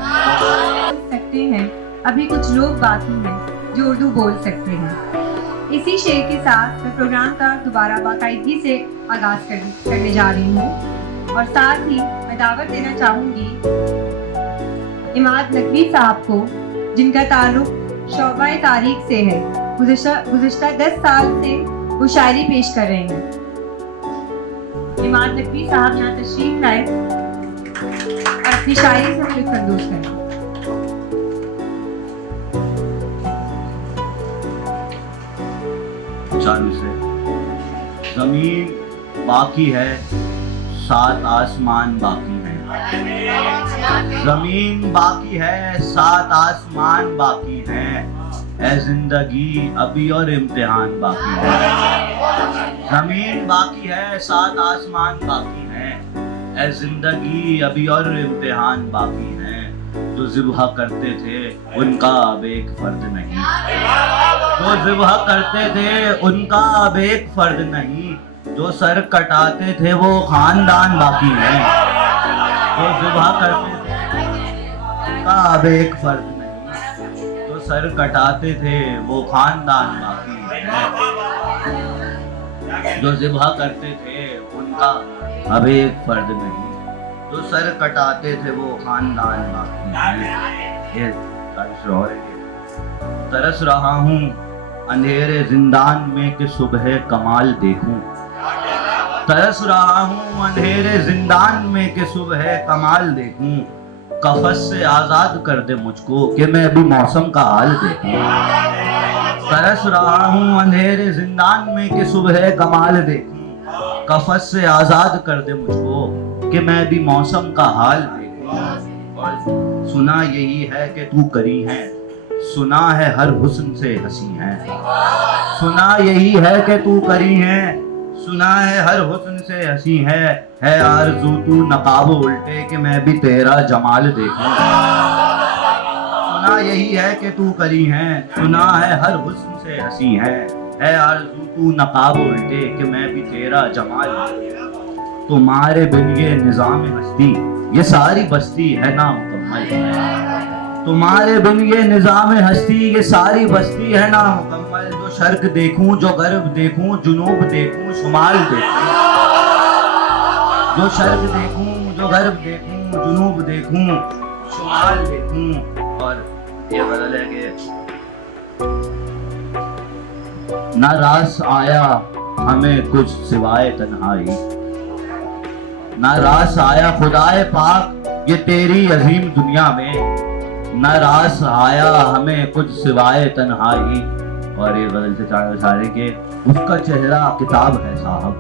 सकते हैं अभी कुछ लोग बाकी हैं जो उर्दू बोल सकते हैं। इसी शेर के साथ मैं प्रोग्राम का दोबारा बाकायदगी से आगाज़ करने जा रही हूँ। और साथ ही मैं दावत देना चाहूँगी इमाद नकवी साहब को, जिनका ताल्लुक शोबा तारीख से है। गुज़िश्ता 10 साल से वो शायरी पेश कर रहे हैं। इमाद नकवी साहब यहाँ तशरीफ लाए और अपनी शायरी से लुत्फ़ अंदोज़ करें। चालू से। जमीन बाकी है, 7 आसमान बाकी है। जमीन बाकी है, 7 आसमान बाकी है। ऐ जिंदगी अभी और इम्तिहान बाकी है। जमीन बाकी है, 7 आसमान बाकी है। ऐ जिंदगी अभी और इम्तिहान बाकी है। जो ज़िब्हा करते थे उनका अब एक फर्द नहीं, जो ज़िब्हा करते थे उनका अब एक फर्द नहीं। जो सर कटाते थे वो खानदान बाकी है। जो ज़िब्हा करते थे उनका अब एक फर्द नहीं। जो सर कटाते थे वो खानदान बाकी है। जो ज़िब्हा करते थे उनका अब एक फर्द नहीं। जो सर कटाते थे वो खानदान बाकी है। ये तरस रहा हूँ अंधेरे जिंदान में कि सुबह कमाल देखूं। तरस रहा हूँ अंधेरे जिंदान में कि सुबह कमाल देखूं। कफस से आजाद कर दे मुझको कि मैं अभी मौसम का हाल देखूं। तरस रहा हूँ अंधेरे जिंदान में कि सुबह कमाल देखूं। कफस से आजाद कर दे मुझको कि मैं भी मौसम का हाल देखूं। और सुना यही है कि तू करी है, सुना है हर हुस्न से हंसी है। सुना यही है कि तू करी है, सुना है हर हुस्न से हंसी है आरज़ू तू नकाब उल्टे कि मैं भी तेरा जमाल देखूं। सुना यही है कि तू करी है, सुना है हर हुस्न से हंसी है आरज़ू तू नकाब उल्टे कि मैं भी तेरा जमाल देखूं। तुम्हारे बिन ये निज़ाम हस्ती ये सारी बस्ती है ना मुकम्मल। तुम्हारे बिन ये निज़ाम हस्ती ये सारी बस्ती है ना मुकम्मल। जो शर्क देखूं जो गर्ब देखूं जुनूब देखूं शुमाल देखूं। जो शर्क देखूं जो गर्ब देखूं जुनूब देखूं शुमाल देखूं। और ये बदल है कि ना रास आया हमें कुछ सिवाय तन्हाई, ना रास आया खुदाए पाक ये तेरी अजीम दुनिया में। ना रास आया हमें कुछ सिवाय तन्हाई। और ये बदल से सारे के उसका चेहरा किताब है साहब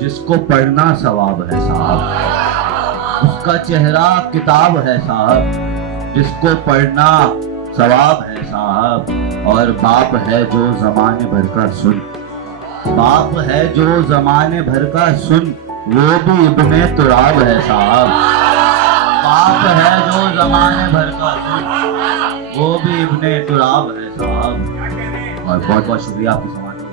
जिसको पढ़ना सवाब है साहब। उसका चेहरा किताब है साहब जिसको पढ़ना सवाब है साहब। और बाप है जो जमाने भर का सुन, बाप है जो जमाने भर का सुन वो भी इब्ने तुराब है साहब। बाप है जो जमाने भर का सुन वो भी इब्ने तुराब है साहब। और बहुत बहुत शुक्रिया आपकी समाज का।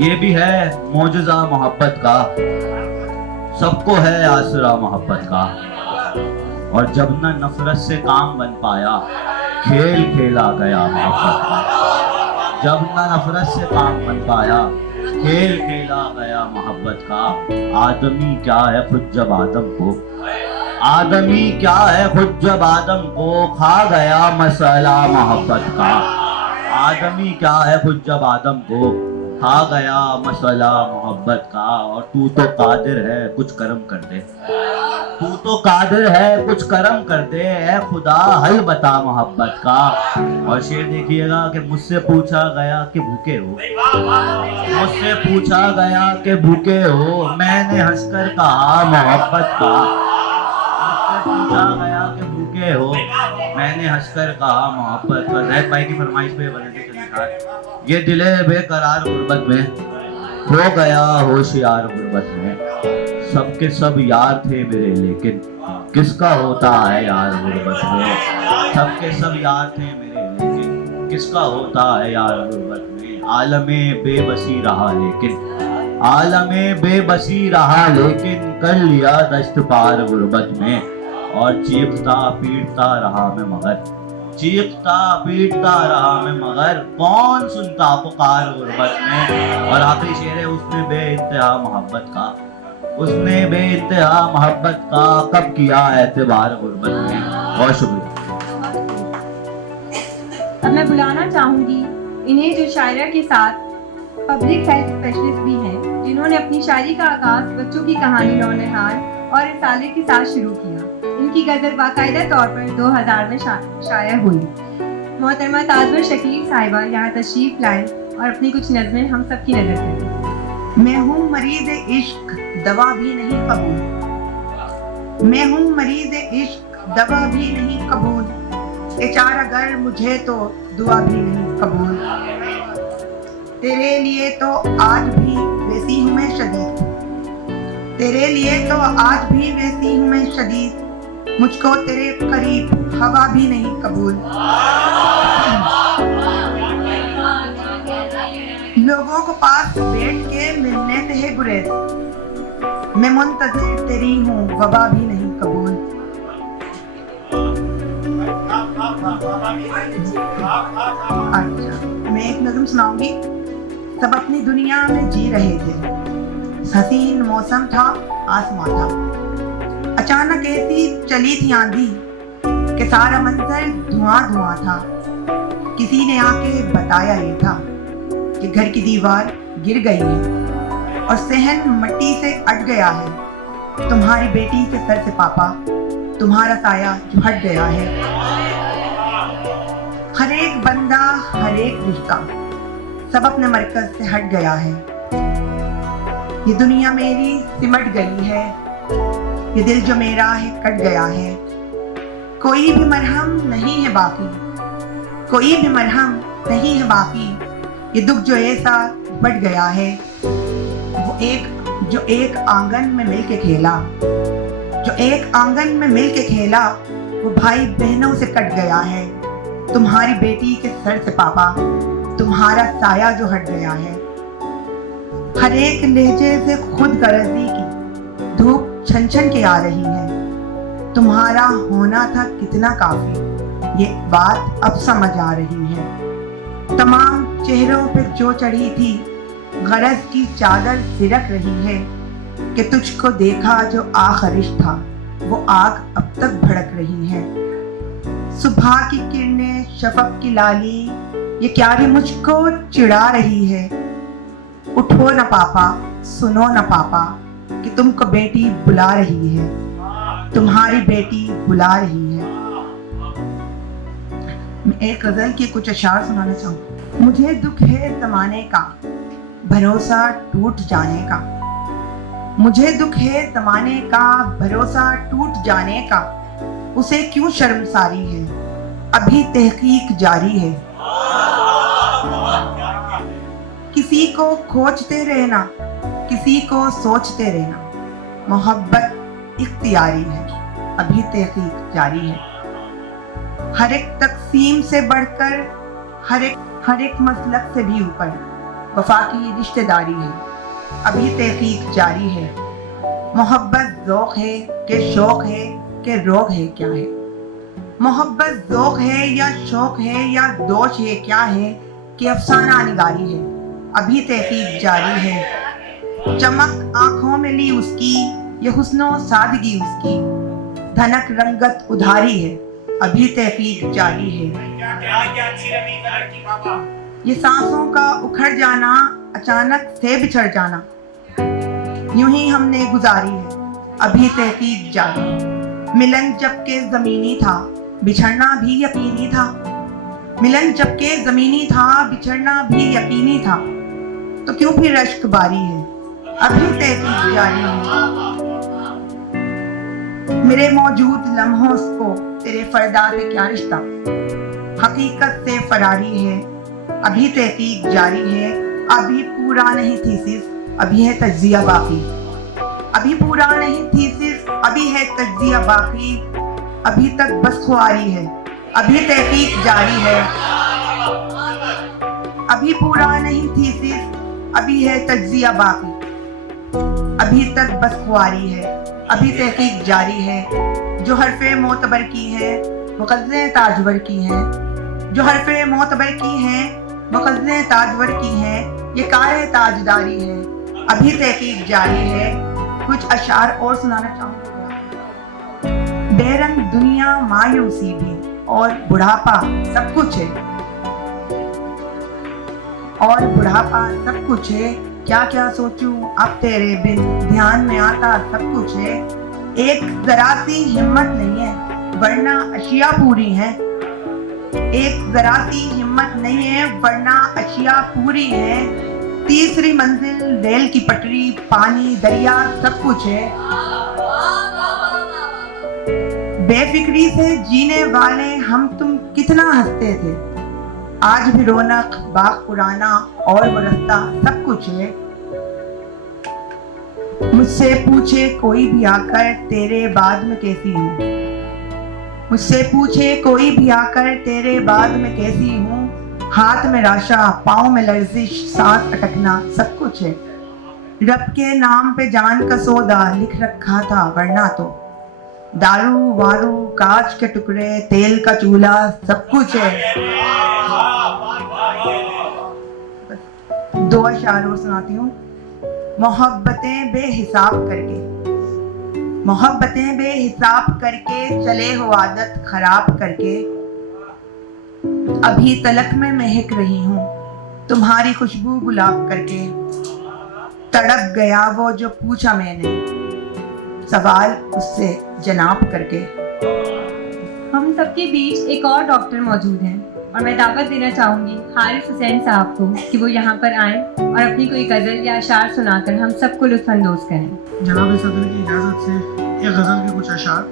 ये भी है मौजज़ा मोहब्बत का, सबको है आसरा मोहब्बत का। और जब न नफरत से काम बन पाया खेल खेला गया मोहब्बत का। जब न नफरत से काम बन पाया खेल खेला गया मोहब्बत का। आदमी क्या है खुद जब आदम को, आदमी क्या है खुद जब आदम को खा गया मसला मोहब्बत का। आदमी क्या है खुद जब आदम को खा गया मसला मोहब्बत का। और तू तो कादिर है कुछ कर्म कर दे, तू तो कादिर है कुछ कर्म कर दे ऐ खुदा हल बता मोहब्बत का। और शेर देखिएगा कि मुझसे पूछा गया कि भूखे हो, मुझसे पूछा गया कि भूखे हो मैंने हंसकर कहा मोहब्बत का। मुझसे पूछा गया कि भूखे हो मैंने हंसकर कहा मोहब्बत का। जैद भाई की फरमाइश पे बने ये दिले बेकरार गुर्बत में हो गया होशियार गुर्बत में। सबके सब यार थे मेरे लेकिन किसका होता है यार गुर्बत में। सबके सब यार थे मेरे लेकिन किसका होता है यार गुर्बत में। आलमे बेबसी रहा लेकिन, आलमे बेबसी रहा लेकिन कर लिया दस्त पार गुर्बत में। और चीखता पीटता रहा मैं मगर, चीखता पीटता रहा मैं मगर कौन सुनता पुकार गुर्बत में। और आखिरी शेर है उसने बेइंतहा मोहब्बत का, उसने बेइंतहा मोहब्बत का कब किया एतबार गुर्बत में। बहुत शुक्रिया। अब मैं बुलाना चाहूंगी इन्हें जो शायरा के साथ पब्लिक हेल्थ स्पेशलिस्ट भी हैं, जिन्होंने अपनी शायरी का आगाज बच्चों की कहानी नौनिहाल और रिसाले के साथ शुरू किया। इनकी गजल बाकायदा तौर पर 2000 में शाया हुई। मोहतरमा ताजवर शकील साहिबा यहाँ तशरीफ लाए और अपनी कुछ नज़में हम सब की नजर करें। मैं हूँ मरीज इश्क दवा भी नहीं कबूल, मैं हूँ मरीज इश्क दवा भी नहीं कबूल। इचारा गर मुझे तो दुआ भी नहीं कबूल। तेरे लिए तो आज भी वैसी हूँ मैं शदीद, तेरे लिए तो आज भी वैसी हूँ मैं शदीद। मुझको तेरे करीब हवा भी नहीं कबूल। लोगों को पास बैठ के मिलने से है गुरेज, मैं मुंतज़िर तेरी हूँ वबा भी नहीं कबूल। अच्छा, मैं एक नज़्म सुनाऊंगी। सब अपनी दुनिया में जी रहे थे, हसीन मौसम था आसमां था। अचानक ऐसी चली थी आंधी कि सारा मंजर धुआं धुआं था। किसी ने आके बताया ये था कि घर की दीवार गिर गई है। और सहन मिट्टी से अट गया है। तुम्हारी बेटी के सर से पापा तुम्हारा साया जो हट गया है। हर एक बंदा, हर एक रिश्ता सब अपने मरकज से हट गया है। ये दुनिया मेरी सिमट गई है, ये दिल जो मेरा है कट गया है। कोई भी मरहम नहीं है बाकी, कोई भी मरहम नहीं है बाकी। ये दुख जो ऐसा बढ़ गया है, जो एक आंगन में मिल के खेला, जो एक आंगन में मिल के खेला, वो भाई बहनों से कट गया है। तुम्हारी बेटी के सर से पापा तुम्हारा साया जो हट गया है। हर एक लहजे से खुद गर्जी की धूप छन छन के आ रही है। तुम्हारा होना था कितना काफी, ये बात अब समझ आ रही है। तमाम चेहरों पे जो चढ़ी थी गरज की चादर सिरक रही है कि तुझको देखा जो आखरिश था, वो आग अब तक भड़क रही है। सुबह की किरणें, शफक की लाली, ये क्यारी मुझको चिढ़ा रही है। उठो न पापा, सुनो न पापा कि तुमको बेटी बुला रही है, तुम्हारी बेटी बुला रही है। मैं एक गजल के कुछ अशार सुनाना चाहूँ। मुझे दुख है जमाने का, भरोसा टूट जाने का। मुझे दुख है जमाने का, भरोसा टूट जाने का। उसे क्यों शर्मसारी है, अभी तहकीक जारी है। किसी को खोजते रहना, किसी को सोचते रहना, मोहब्बत इख्तियारी है, अभी तहकीक जारी है। हर एक तकसीम से बढ़कर, हर एक मसलक से भी ऊपर वफा की रिश्तेदारी है, अभी तहकीक जारी है। मोहब्बत ज़ौक़ है कि शौक़ है कि रोग है क्या है। मोहब्बत ज़ौक़ है या शौक़ है या दोष है क्या है कि अफसाना निगारी है, अभी तहकीक जारी है। चमक आंखों में ली उसकी, ये हुस्नो सादगी उसकी, धनक रंगत उधारी है, अभी तहकीक जारी है। ये सांसों का उखड़ जाना, अचानक से बिछड़ जाना, यूं ही हमने गुजारी है, अभी तहकीक जारी। मिलन जबकि जमीनी था, बिछड़ना भी यकीनी था। मिलन जबकि जमीनी था, बिछड़ना भी यकीनी था, तो क्यों फिर अश्क बारी है, अभी तहकीक जारी है। मेरे मौजूद लम्हों को तेरे फरदा से क्या रिश्ता, हकीकत से फरारी है, अभी तहकीक जारी है। अभी पूरा नहीं थीसिस, अभी है तज्जिया बाकी। अभी पूरा नहीं थीसिस, अभी है तज्जिया बाकी। अभी तक बस खुआरी है, अभी तहकीक जारी है। अभी पूरा नहीं थीसिस, अभी है तज्जिया बाकी। अभी तक बस खुआरी है, अभी तहकीक जारी है। जो हरफे मोतबर की है वो ग़ज़लें ताजवर की हैं, जो हरफे मोतबर की हैं वो ग़ज़लें ताजवर की हैं। ये कारे ताजदारी है, अभी तहकीक जारी है। कुछ अशार और सुनाना चाहूँगा। बेरंग दुनिया मायूसी भी और बुढ़ापा सब कुछ है, और बुढ़ापा सब कुछ है। क्या क्या सोचूं अब तेरे बिन, ध्यान में आता सब कुछ है। एक जरा सी हिम्मत नहीं है वरना अशिया पूरी है। एक जरा सी हिम्मत नहीं है वरना अशिया पूरी है। तीसरी मंजिल रेल की पटरी, पानी दरिया सब कुछ है। बेफिक्री से जीने वाले हम तुम कितना हंसते थे, आज भी रौनक बाग पुराना और वो रास्ता सब कुछ है। मुझसे पूछे कोई भी आकर तेरे बाद में कैसी हूँ, मुझसे पूछे कोई भी आकर तेरे बाद में कैसी हूँ। हाथ में राशा, पाँव में लर्जिश, सांस अटकना सब कुछ है। रब के नाम पे जान का सौदा लिख रखा था वरना तो दारू वारू, कांच के टुकड़े, तेल का चूल्हा सब कुछ है। दो अशार और सुनाती हूँ। मोहब्बतें बेहिसाब करके, मोहब्बतें बेहिसाब करके चले हो आदत खराब करके। अभी तलक में महक रही हूँ तुम्हारी खुशबू गुलाब करके। तड़प गया वो जो पूछा मैंने, सवाल उससे जनाब करके। हम सबके बीच एक और डॉक्टर मौजूद हैं और मैं दावत देना चाहूँगी हारिस हुसैन साहब को कि वो यहाँ पर आएं और अपनी कोई गज़ल या अशार सुनाकर हम सबको लुत्फ़अंदोज़ करें। जनाब सदर की इजाज़त से एक गज़ल के कुछ अशार।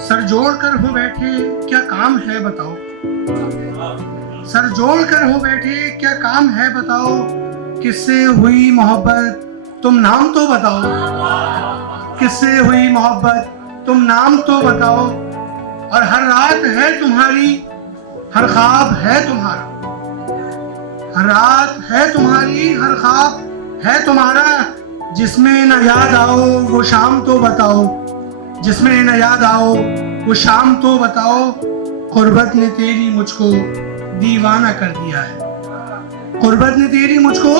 सर जोड़ कर हो बैठे क्या काम है बताओ, सर जोड़ कर हो बैठे क्या काम है बताओ, किससे हुई मोहब्बत तुम नाम तो बताओ, किससे हुई मोहब्बत तुम नाम तो बताओ, और हर रात है तुम्हारी हर ख्वाब है तुम्हारा, हर रात है तुम्हारी हर ख्वाब है तुम्हारा, जिसमें न याद आओ वो शाम तो बताओ, जिसमें न याद आओ वो शाम तो बताओ, गुर्बत ने तेरी मुझको दीवाना कर दिया है, गुर्बत ने तेरी मुझको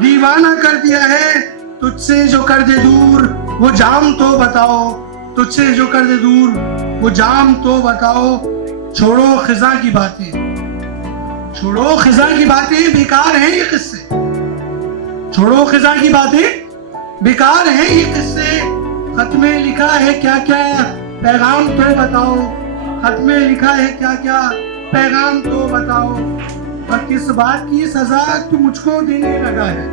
दीवाना कर दिया है, तुझसे जो कर दे दूर वो जाम तो बताओ, तुझसे जो कर दे दूर वो जाम तो बताओ, छोड़ो खिजा की बातें, छोड़ो खिजा की बातें बेकार हैं ये किस्से, छोड़ो खिजा की बातें बेकार हैं ये किस्से, खत में लिखा है क्या क्या पैगाम तो बताओ, खत में लिखा है क्या क्या पैगाम तो बताओ, और किस बात की सजा तू मुझको देने लगा है,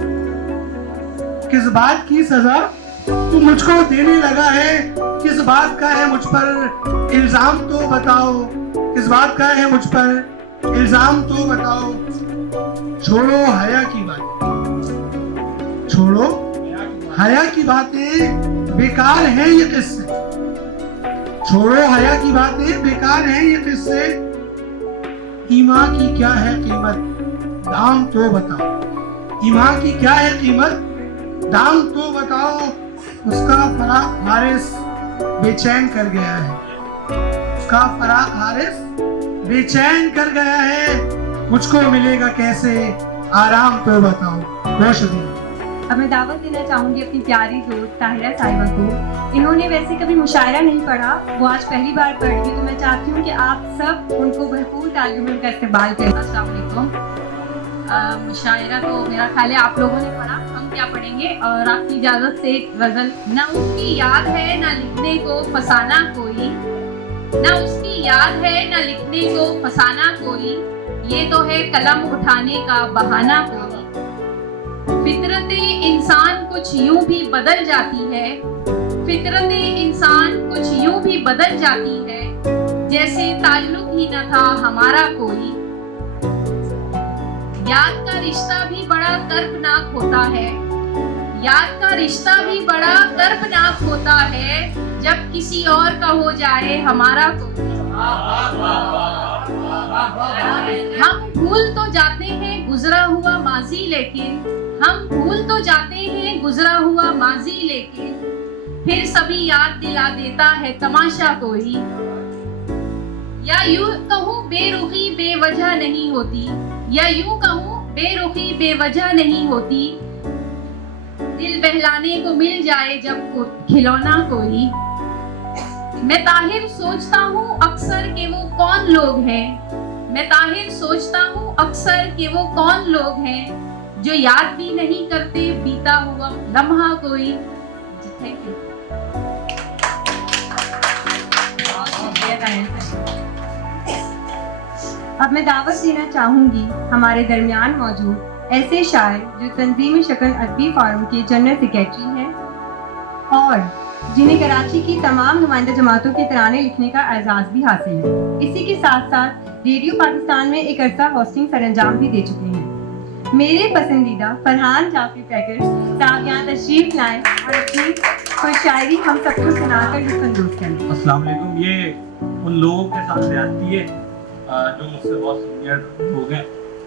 किस बात की सजा तू मुझको देने लगा है, किस बात का है मुझ पर इल्जाम तो बताओ, किस बात का है मुझ पर इल्जाम तो बताओ, छोड़ो हया की बातें, छोड़ो हया की बातें बेकार हैं ये किस्से, छोड़ो हया की बातें बेकार हैं ये किस्से, ईमान की क्या है कीमत दाम तो बताओ, ईमान की क्या है कीमत दाम तो बताओ, उसका फराक हारिस बेचैन कर गया है, उसका फराक हारिस बेचैन कर गया है, मुझको मिलेगा कैसे आराम तो बताओ। बहुत शुक्रिया। अब मैं दावत देना चाहूँगी अपनी प्यारी दोस्त ताहिरा साहिबा को। इन्होंने वैसे कभी मुशायरा नहीं पढ़ा, वो आज पहली बार पढ़ रही, तो मैं चाहती हूँ कि आप सब उनको भरपूर तालीम का इस्तेमाल करें। अस्सलाम वालेकुम। मुशायरा तो मेरा ख्याल है आप लोगों ने पढ़ा, हम क्या पढ़ेंगे। और आपकी इजाज़त से एक गज़ल। ना उसकी याद है ना लिखने को फसाना कोई, ना उसकी याद है ना लिखने को फसाना कोई, ये तो है कलम उठाने का बहाना कोई। फितरत इंसान कुछ यूं भी बदल जाती है, फितरत इंसान कुछ यूं भी बदल जाती है, जैसे ताल्लुक ही न था हमारा कोई। याद का रिश्ता भी बड़ा कर्बनाक होता है, याद का रिश्ता भी बड़ा कर्बनाक होता है, जब किसी और का हो जाए हमारा कोई। हम भूल तो जाते हैं गुजरा हुआ माजी, लेकिन हम भूल तो जाते हैं गुजरा हुआ माजी, लेकिन फिर सभी याद दिला देता है तमाशा कोई। या यूं कहूँ बेरुखी बेवजह नहीं होती, या यूं कहूँ बेरुखी बेवजह नहीं होती, दिल बहलाने को मिल जाए जब खिलौना कोई। मैं ताहिर सोचता हूँ अक्सर कि वो कौन लोग हैं, मैं ताहिर सोचता हूँ अक्सर कि वो कौन लोग हैं, जो याद भी नहीं करते बीता हुआ लम्हा कोई। Thank you. अब मैं दावत देना चाहूँगी हमारे दरमियान मौजूद ऐसे शायर जो तंजीमी शक्ल अदबी फार्म के जनरल सेक्रेटरी हैं और जिन्हें कराची की तमाम नुमाइंदा जमातों के तराने लिखने का एजाज़ भी हासिल है। इसी के साथ साथ रेडियो पाकिस्तान में एक अरसा होस्टिंग सरंजाम भी दे चुके हैं। मेरे पसंदीदा फरहान जाफरी पैकर्स साहब यहाँ तशरीफ लाएं और अपनी कोई शायरी हम सबको सुनाकर लुत्फ़अंदोज़ करें। अस्सलाम वालेकुम। ये उन लोगों के साथ ज्यादती है जो मुझसे बहुत सीनियर हो गए,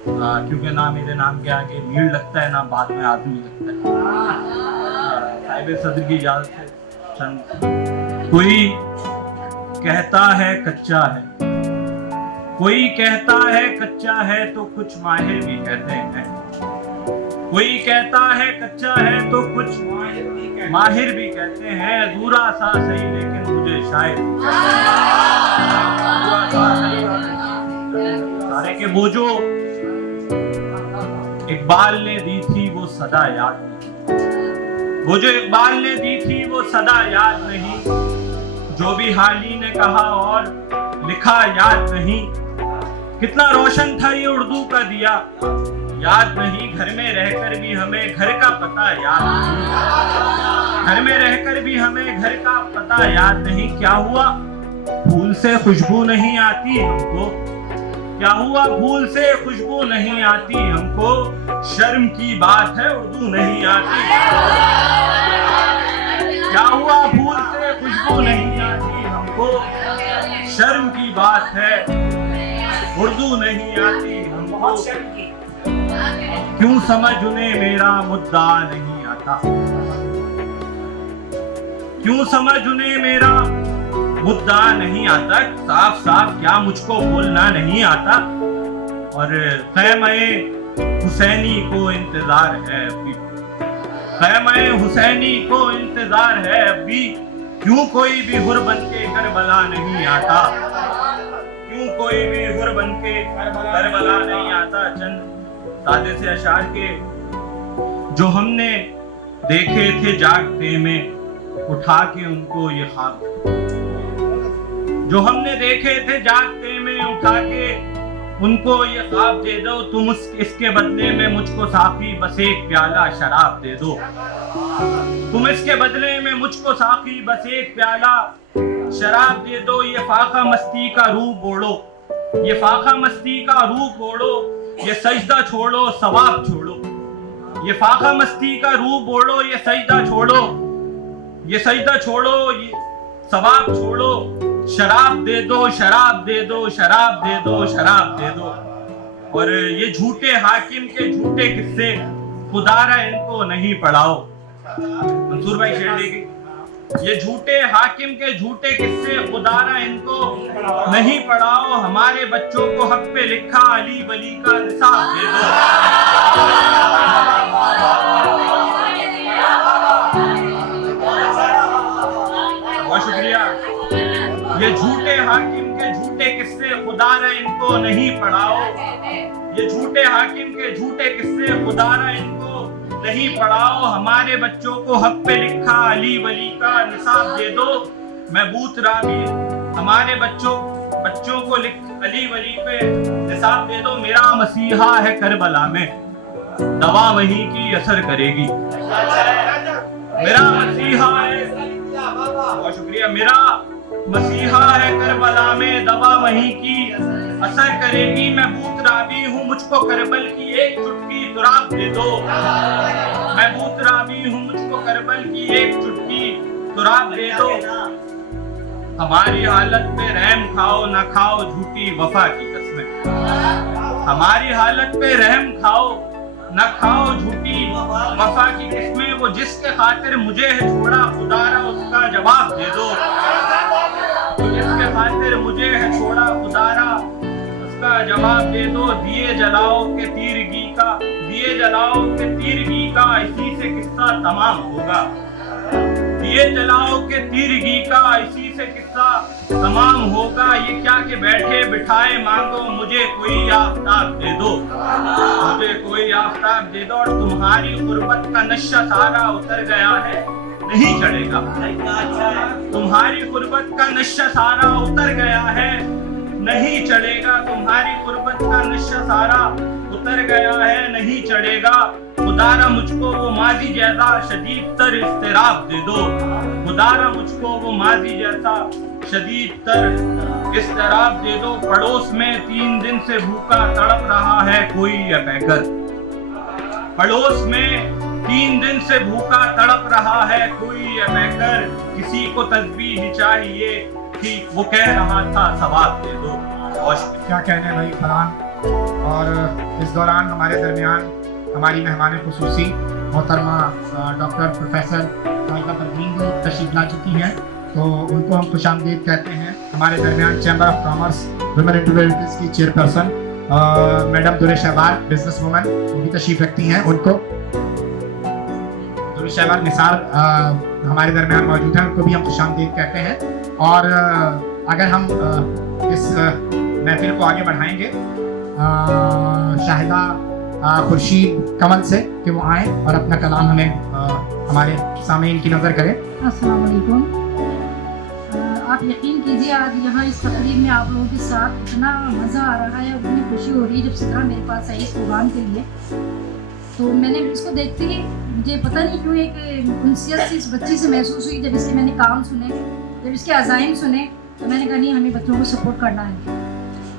क्योंकि ना मेरे नाम के आगे मीर लगता है ना बाद में आदमी लगता है। साहिब सदर की इजाज़त से चंद। कोई कहता है कच्चा है, कोई कहता है कच्चा है तो कुछ माहिर भी कहते हैं, कोई कहता है कच्चा है तो कुछ माहिर भी कहते हैं, अधूरा सा सही लेकिन मुझे शायद सारे के बोझो इकबाल ने दी थी वो वो सदा याद नहीं। वो जो इकबाल ने दी थी वो सदा याद नहीं, जो भी हाली ने कहा और लिखा याद नहीं। कितना रोशन था ये उर्दू का दिया, याद नहीं। घर में रहकर भी हमें घर का पता याद नहीं, घर में रहकर भी हमें घर का पता याद नहीं। क्या हुआ फूल से खुशबू नहीं आती हमको, क्या हुआ फूल से खुशबू नहीं आती हमको। शर्म की बात है उर्दू नहीं आती। क्या हुआ फूल से खुशबू नहीं आती हमको। शर्म की बात है उर्दू नहीं आती हमको। क्यों समझ उन्हें मेरा मुद्दा नहीं आता, क्यों समझ उन्हें मेरा मुद्दा नहीं आता। साफ साफ क्या मुझको बोलना नहीं आता। और ख़ैमे हुसैनी को इंतजार है अभी, ख़ैमे हुसैनी को इंतजार है अभी। क्यों कोई भी हुर बन के करबला नहीं आता, क्यों कोई भी हुर बन के करबला नहीं आता। चंद सादे से अशार के जो हमने देखे थे जागते में, उठा के उनको ये ख्वाब, जो हमने देखे थे जागते में उठा के उनको ये ख्वाब दे दो। तुम इसके बदले में मुझको साफी बस एक प्याला शराब दे दो। तुम इसके बदले में मुझको साफी बस एक प्याला शराब दे दो। ये फाका मस्ती का रूप ओढ़ो, ये फाका मस्ती का रूप ओढ़ो। ये सजदा छोड़ो सवाब छोड़ो, ये फाका मस्ती का रूप ओढ़ो। ये सजदा छोड़ो, ये सजदा छोड़ो, ये सवाब छोड़ो। शराब दे दो शराब दे दो शराब दे दो शराब दे दो। और ये झूठे हाकिम के झूठे किस्से खुदारा इनको नहीं पढ़ाओ। मंसूर भाई शेर देगी, ये झूठे हाकिम के झूठे किस्से खुदारा इनको नहीं पढ़ाओ। हमारे बच्चों को हक पे लिखा अली वली का निसाब दे दो। बहुत शुक्रिया। ये झूठे हाकिम के झूठे किस्से खुदारा इनको नहीं पढ़ाओ। ये झूठे हाकिम के झूठे किस्से खुदारा इनको नहीं पढ़ाओ। हमारे बच्चों को हक पे लिखा अली वली का निसाब दे दो। महबूत राबी हमारे बच्चों को लिख अली वली पे निसाब दे दो। मेरा मसीहा है करबला में, दवा वहीं की असर करेगी। मेरा मसीहा है, बहुत शुक्रिया। मेरा मसीहा है करबला में, दवा वहीं की असर करेगी। मैं बूत राबी हूँ, मुझको करबल की एक चुटकी तुराब दे दो। मैं बूत राबी हूँ, मुझको करबल की एक चुटकी तुराब दे दो। हमारी हालत पे रहम खाओ ना खाओ झूठी वफा की कसमें। हमारी हालत पे रहम खाओ ना खाओ झूठी वफा की किस्में। वो जिसके खातिर मुझे है छोड़ा खुदारा उसका जवाब दे दो। जिसके खातिर मुझे है छोड़ा खुदारा उसका जवाब दे दो। दिए जलाओ के तीरगी का, दिए जलाओ के तीरगी का इसी से किस्सा तमाम होगा। दिए जलाओ के तीरगी का इसी से किस्सा तमाम होगा। ये क्या कि बैठे बिठाए मांगो मुझे कोई आफताब दे दो, मुझे कोई आफताब दे दो। और तुम्हारी गुर्बत का नशा सारा उतर गया है नहीं चढ़ेगा। तुम्हारी गुर्बत का नशा सारा उतर गया है नहीं चढ़ेगा। तुम्हारी गुर्बत का नशा सारा उतर गया है नहीं चढ़ेगा। खुदारा मुझको वो माजी जैसा शदीद तर इस्तिराब दे दो। खुदारा मुझको वो माजी जैसा शदीद तर इस्तिराब दे दो। पड़ोस में 3 दिन से भूखा तड़प रहा है कोई ये कहकर। पड़ोस में 3 दिन से भूखा तड़प रहा है कोई ये कहकर। किसी को तस्बीह चाहिए थी वो कह रहा था सवाब दे दो। क्या कहने भाई फरहान। और इस दौरान हमारे दरमियान हमारी मेहमान खुसूसी मोहतरमा डॉक्टर प्रोफेसर साहिबा परवीन भी तशरीफ ला चुकी हैं, तो उनको हम खुशामदीद कहते हैं। हमारे दरमियान chamber of commerce women individuals की चेयरपर्सन मैडम दुरे शहबार बिजनेस वुमन, वो भी तशरीफ रखती हैं। उनको दुरे शहबार निसार हमारे दरमियान मौजूद हैं, उनको भी हम खुशामदीद कहते हैं। और अगर हम इस महफिल को आगे बढ़ाएंगे, शाहिदा खुर्शीद कमल से कि वो आए और अपना कलाम हमें हमारे सामईन की नज़र करें। अस्सलाम वालेकुम। आप यकीन कीजिए आज यहाँ इस तकरीब में आप लोगों के साथ इतना मज़ा आ रहा है और इतनी खुशी हो रही है जब सिद्रा मेरे पास आई इस प्रोग्राम के लिए। तो मैंने इसको देखते ही मुझे पता नहीं क्यों एक उनसियत सी इस बच्ची से महसूस हुई। जब इसके मैंने काम सुने, जब इसके अज़ाइम सुने, तो मैंने कहा नहीं, हमें बच्चों को सपोर्ट करना है।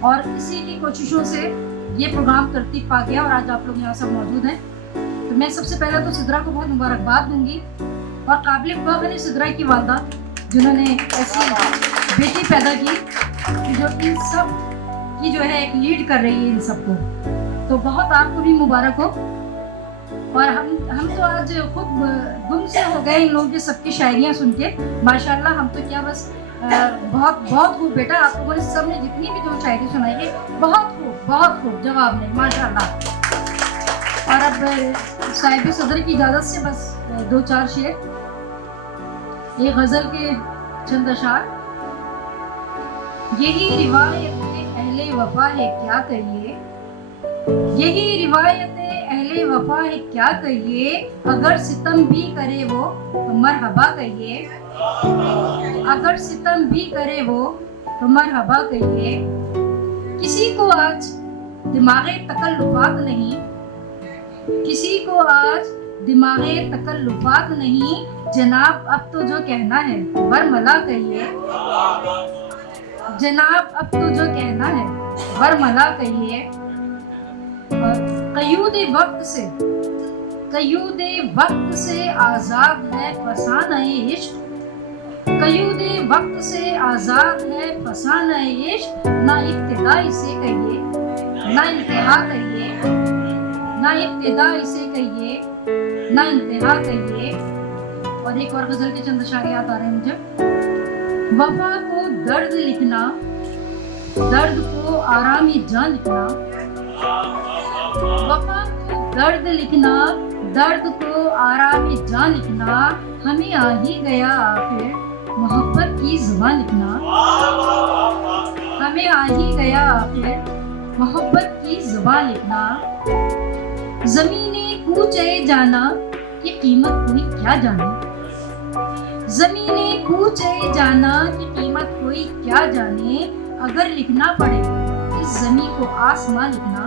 और इसी की कोशिशों से ये प्रोग्राम तरतीब पा गया और आज आप लोग यहाँ सब मौजूद हैं। तो मैं सबसे पहले तो सिद्रा को बहुत मुबारकबाद दूंगी और काबिल क़दर है सिद्रा की वालदा जिन्होंने ऐसी बेटी पैदा की जो इन सब की जो है एक लीड कर रही है इन सबको। तो बहुत आपको भी मुबारक हो। और हम तो आज खुद गुम से हो गए इन लोगों की सबकी शायरियाँ सुन के। माशाल्लाह, हम तो क्या बस बहुत बहुत खूब बेटा, आप लोगों ने सब ने जितनी भी जो शायरी सुनाई है बहुत खूब जवाब नहीं, माशाल्लाह। और अब साहिब सदर की इजाज़त से बस 2-4 शेर, ये गज़ल के चंद अशार। यही रिवायत अहले वफा है क्या कहिए, यही रिवायत अहले वफा है क्या कहिए, अगर सितम भी करे वो तो मरहबा कहिए, अगर सितम भी करे वो तो मरहबा कहिए। किसी को आज दिमागे तकल्लुफात नहीं, किसी को आज दिमागे तकल्लुफात नहीं, जनाब अब तो जो कहना है बरमला कहिए, जनाब अब तो जो कहना है बरमला कहिए। कयूदे वक्त से आज़ाद है फसाना-ए इश्क, कयूदे वक्त से आज़ाद है फसाना-ए इश्क, ना इब्तिदा इसे कहिए ना इंतहा कहिए, ना इब्तिदा इसे कहिए ना इंतहा कहिए। और एक और गजल के चंद अशार याद आ रहे हैं मुझे। वफा को दर्द लिखना, दर्द को आरामी जान लिखना, वफा को दर्द लिखना, दर्द को आरामी जान लिखना, हमें आ ही गया आखिर मोहब्बत की ज़ुबान लिखना, हमें आ ही गया आखिर मोहब्बत की ज़ुबान लिखना। ज़मीने कूचे जाना की कीमत कोई क्या जाने, ज़मीने कूचे जाना की कीमत कोई क्या जाने, अगर लिखना पड़े इस ज़मीं को आसमां लिखना,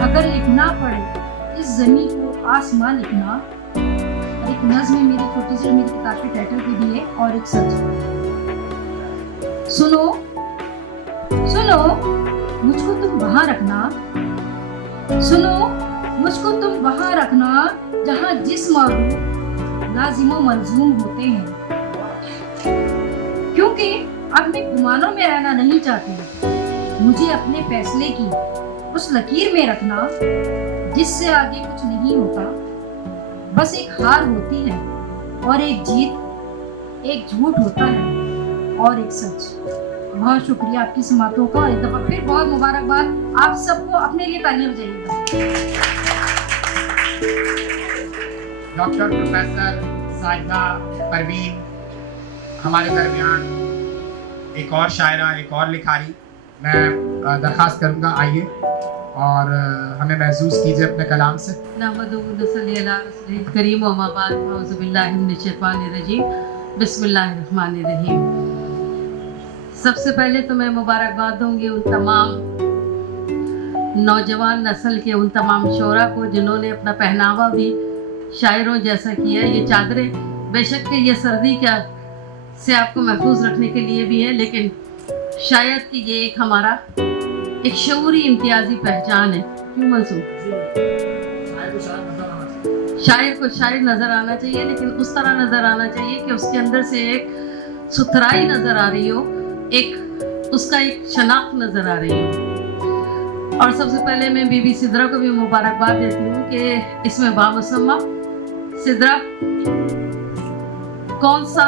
अगर लिखना पड़े इस ज़मीं को आसमां लिखना। एक नज़्म मेरी छोटी सी मेरी किताब के टाइटल की भी है और एक सच। सुनो सुनो मुझको तुम वहां रखना, सुनो मुझको तुम वहां रखना, जहां जिस्म और रूह लाजिम व मलजूम होते हैं। क्योंकि अब मैं गुमानों में रहना नहीं चाहती, मुझे अपने फैसले की उस लकीर में रखना जिससे आगे कुछ नहीं होता, बस एक हार होती है और एक जीत, एक झूठ होता है और एक सच। बहुत शुक्रिया आपकी समातों का और एक दफा फिर बहुत मुबारकबाद आप सबको। अपने लिए तालियां बजाइएगा। डॉक्टर प्रोफेसर साहिदा परवीन हमारे दरमियान, एक और शायरा, एक और लिखारी। मैं दरख्वास्त करूँगा आइए और हमें महसूस कीजिए अपने कलाम से। करीम बिस्मिल्लाहिर्रहमानिर्रहीम। सबसे पहले तो मैं मुबारकबाद दूंगी उन तमाम नौजवान नस्ल के उन तमाम शोरा को जिन्होंने अपना पहनावा भी शायरों जैसा किया। ये चादरें बेशक के ये सर्दी क्या से आपको महफूज रखने के लिए भी है, लेकिन शायद कि ये एक हमारा एक शऊरी इम्तियाजी पहचान है। क्यों मंसूर? शायर को शायर नज़र आना चाहिए, लेकिन उस तरह नज़र आना चाहिए कि उसके अंदर से एक सुथराई नज़र आ रही हो, एक उसका एक शनाख्त नज़र आ रही हो। और सबसे पहले मैं बीबी सिद्रा को भी मुबारकबाद देती हूँ कि इसमें बामुसम्मा सिद्रा कौन सा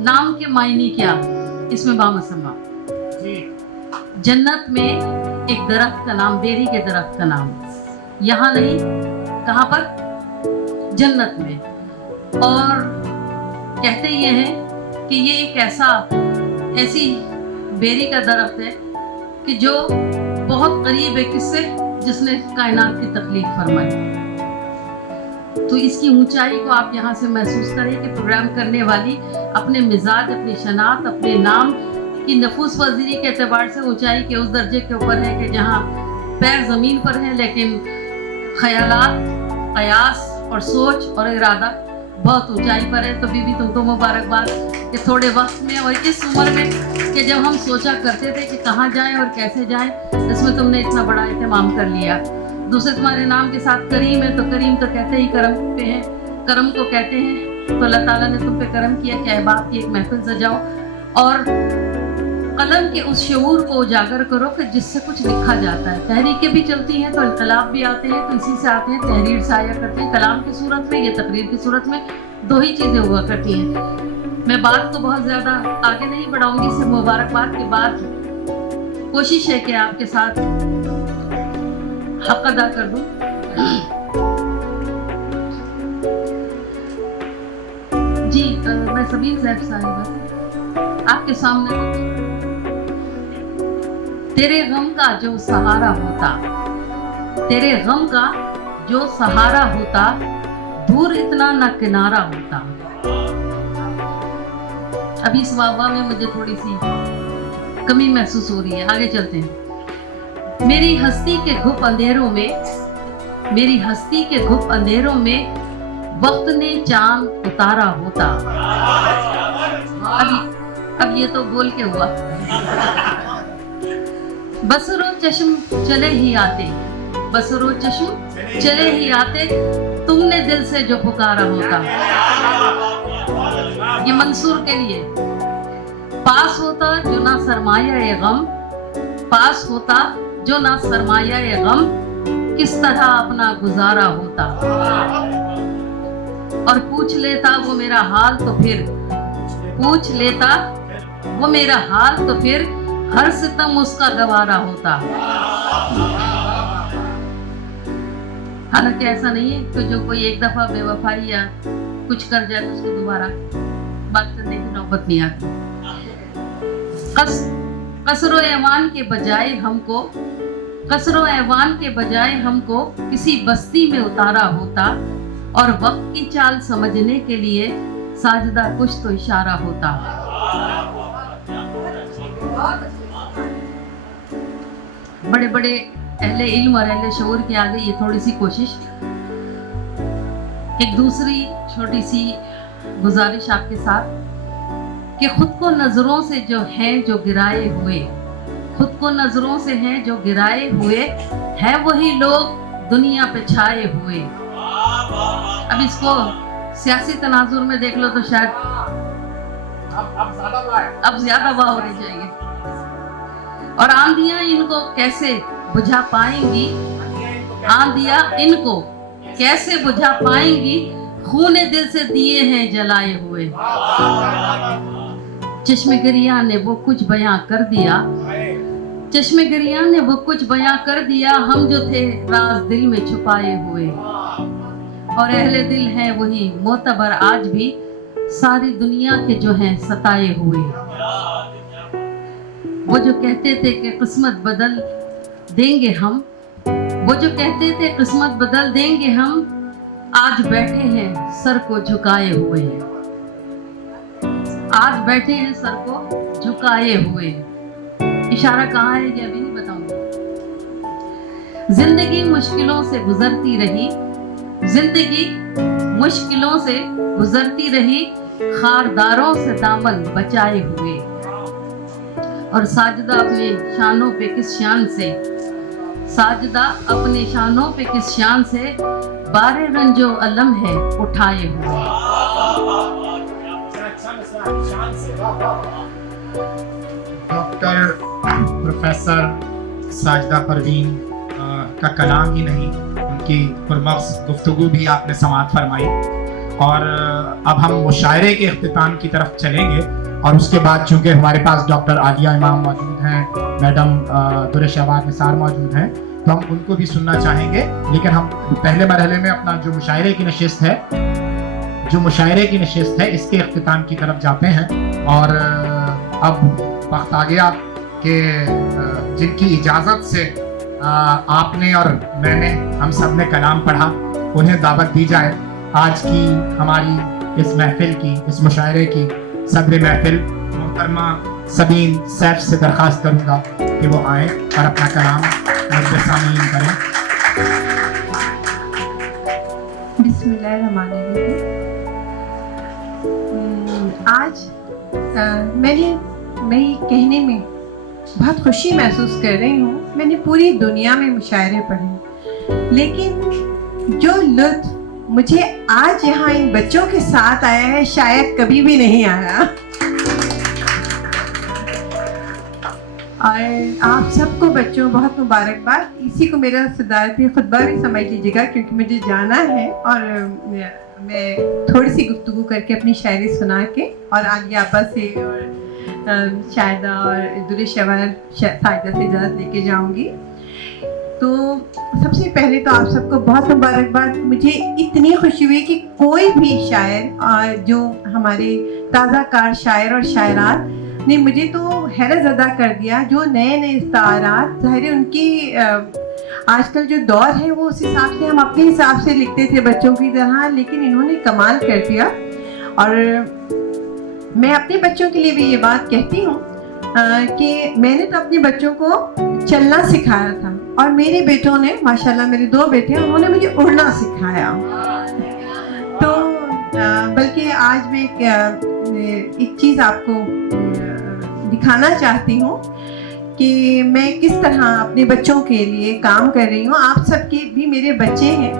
नाम के मायने क्या इसमें बामुसम्मा। जन्नत में एक दरख्त का नाम, बेरी के दरख्त का नाम, यहाँ नहीं, कहाँ पर? जन्नत में। और कहते ये हैं कि ये एक ऐसी बेरी का दरख्त है कि जो बहुत करीब है किससे? जिसने कायनात की तख्लीक फरमाई। तो इसकी ऊंचाई को आप यहाँ से महसूस करें कि प्रोग्राम करने वाली अपने मिजाज, अपनी शनाख्त, अपने नाम की नफूस वजीरी के एतबार से ऊंचाई के उस दर्जे के ऊपर है कि जहाँ पैर ज़मीन पर है लेकिन ख्यालात, कयास और सोच और इरादा बहुत ऊंचाई पर है। तो बीबी तुमको मुबारकबाद कि थोड़े वक्त में और इस उम्र में कि जब हम सोचा करते थे कि कहाँ जाएं और कैसे जाएं, इसमें तुमने इतना बड़ा एहतमाम कर लिया। दूसरे तुम्हारे नाम के साथ करीम है, तो करीम तो कहते ही करम पे हैं, करम को कहते हैं। तो अल्लाह ताला ने तुम पे करम किया कि अहबाब की एक महफिल सजाओ और कलम के उस शऊर को उजागर करो कि जिससे कुछ लिखा जाता है। तहरीकें भी चलती हैं तो इनकलाब भी आते हैं, तो इसी से आते हैं। तहरीर से आया करते हैं कलाम की सूरत में या तकरीर की सूरत में, दो ही चीज़ें हुआ करती हैं। मैं बात को बहुत ज़्यादा आगे नहीं बढ़ाऊंगी, सिर्फ मुबारकबाद के बाद कोशिश है कि आपके साथ हक अदा कर दूं। जी मैं सबीन साहब साहिबा आपके सामने तेरे गम का जो सहारा होता, तेरे गम का जो सहारा होता, दूर इतना न किनारा होता। अभी इस वावा में मुझे थोड़ी सी कमी महसूस हो रही है, आगे चलते हैं। मेरी हस्ती के घुप अंधेरों में, मेरी हस्ती के घुप अंधेरों में वक्त ने चांद उतारा होता। अब ये तो बोल के हुआ। बसरो चश्म चले ही आते, बसरो चश्म चले ही आते, तुमने दिल से जो पुकारा होता। ये मंसूर के लिए। पास होता जो ना सरमाया ए गम, पास होता जो ना सरमाया ए गम, किस तरह अपना गुजारा होता। और पूछ लेता वो मेरा हाल तो फिर, पूछ लेता वो मेरा हाल तो फिर, हर सितम उसका गवारा होता। हालांकि ऐसा नहीं है कि जो कोई एक दफा बेवफाई या कुछ कर जाए तो उसको दोबारा बात करने की नौबत नहीं आती। कसरो ऐवान के बजाय हमको, कसरो ऐवान के बजाय हमको किसी बस्ती में उतारा होता, और वक्त की चाल समझने के लिए साजदा कुछ तो इशारा होता। बड़े बड़े अहले इल्म और अहले शऊर के आगे ये थोड़ी सी कोशिश। एक दूसरी छोटी सी गुजारिश आपके साथ कि खुद को नजरों से जो हैं जो गिराए हुए, खुद को नजरों से हैं जो गिराए हुए, है वही लोग दुनिया पे छाए हुए। अब इसको सियासी तनाजुर में देख लो तो शायद अब ज्यादा वाह हो रही जाएगी। और आंधियां इनको कैसे बुझा पाएंगी, आंधियां इनको कैसे बुझा पाएंगी, खूने दिल से दिए हैं जलाए हुए। चश्मेगिरिया ने वो कुछ बयां कर दिया, चश्मेगिरिया ने वो कुछ बयां कर दिया, हम जो थे राज दिल में छुपाए हुए। और अहले दिल हैं वही मोतबर आज भी, सारी दुनिया के जो हैं सताए हुए। वो जो कहते थे कि किस्मत बदल देंगे हम, वो जो कहते थे किस्मत बदल देंगे हम, आज बैठे हैं सर को झुकाए हुए। आज बैठे हैं सर को झुकाए हुए। इशारा कहाँ है ये अभी नहीं बताऊंगी। जिंदगी मुश्किलों से गुजरती रही, जिंदगी मुश्किलों से गुजरती रही, खारदारों से दामन बचाए हुए। और साजदा अपने शानों पे किस शान से, साजदा अपने शानों पे किस शान से, बारे रंजो अलम है उठाए हुए। डॉक्टर प्रोफेसर साजिदा परवीन का कलाम ही नहीं, उनकी पुरमग़ज़ गुफ्तगू भी आपने समाअत फरमाई। और अब हम मुशायरे के इख्तिताम की तरफ चलेंगे, और उसके बाद चूँकि हमारे पास डॉक्टर आलिया इमाम मौजूद हैं, मैडम दुर-ए-शहबाज निसार मौजूद हैं, तो हम उनको भी सुनना चाहेंगे। लेकिन हम पहले मरहले में अपना जो मुशायरे की नशिस्त है, जो मुशायरे की नशिस्त है, इसके इख्तिताम की तरफ जाते हैं। और अब वक्त आ गया कि जिनकी इजाज़त से आपने और मैंने, हम सब ने कलाम पढ़ा, उन्हें दावत दी जाए। आज की हमारी इस महफिल की, इस मुशायरे की सदर महफिल मोहतरमा सबीन सैफ से दरख्वास्त करूँगा कि वो आए और अपना कलाम मुझसे सामीन करें। बिस्मिल्लाहिर्रहमानिर्रहीम। आज मैं ये कहने में बहुत खुशी महसूस कर रही हूँ। मैंने पूरी दुनिया में मुशायरे पढ़े, लेकिन जो लुत्फ मुझे आज यहाँ इन बच्चों के साथ आया है शायद कभी भी नहीं आया। और आप सबको बच्चों बहुत मुबारकबाद। इसी को मेरा सदारती खुतबा भी समझ लीजिएगा, क्योंकि मुझे जाना है और मैं थोड़ी सी गुफ्तगू करके अपनी शायरी सुना के और आगे आपा से और शायदा और दुरुशवर साइदा से इजाज़त लेके जाऊंगी। तो सबसे पहले तो आप सबको बहुत मुबारकबाद। मुझे इतनी खुशी हुई कि कोई भी शायर जो हमारे ताज़ा कार शायर और शायरात ने मुझे तो हैरत ज़दा कर दिया। जो नए नए इस्तारात, ज़ाहिर है उनकी आजकल जो दौर है वो उस हिसाब से हम अपने हिसाब से लिखते थे बच्चों की तरह, लेकिन इन्होंने कमाल कर दिया। और मैं अपने बच्चों के लिए भी ये बात कहती हूँ कि मैंने तो अपने बच्चों को चलना सिखाया था और मेरे बेटों ने, माशाल्लाह मेरे 2 बेटे हैं, उन्होंने मुझे उड़ना सिखाया। तो बल्कि आज मैं एक चीज़ आपको दिखाना चाहती हूँ कि मैं किस तरह अपने बच्चों के लिए काम कर रही हूँ। आप सबके भी मेरे बच्चे हैं।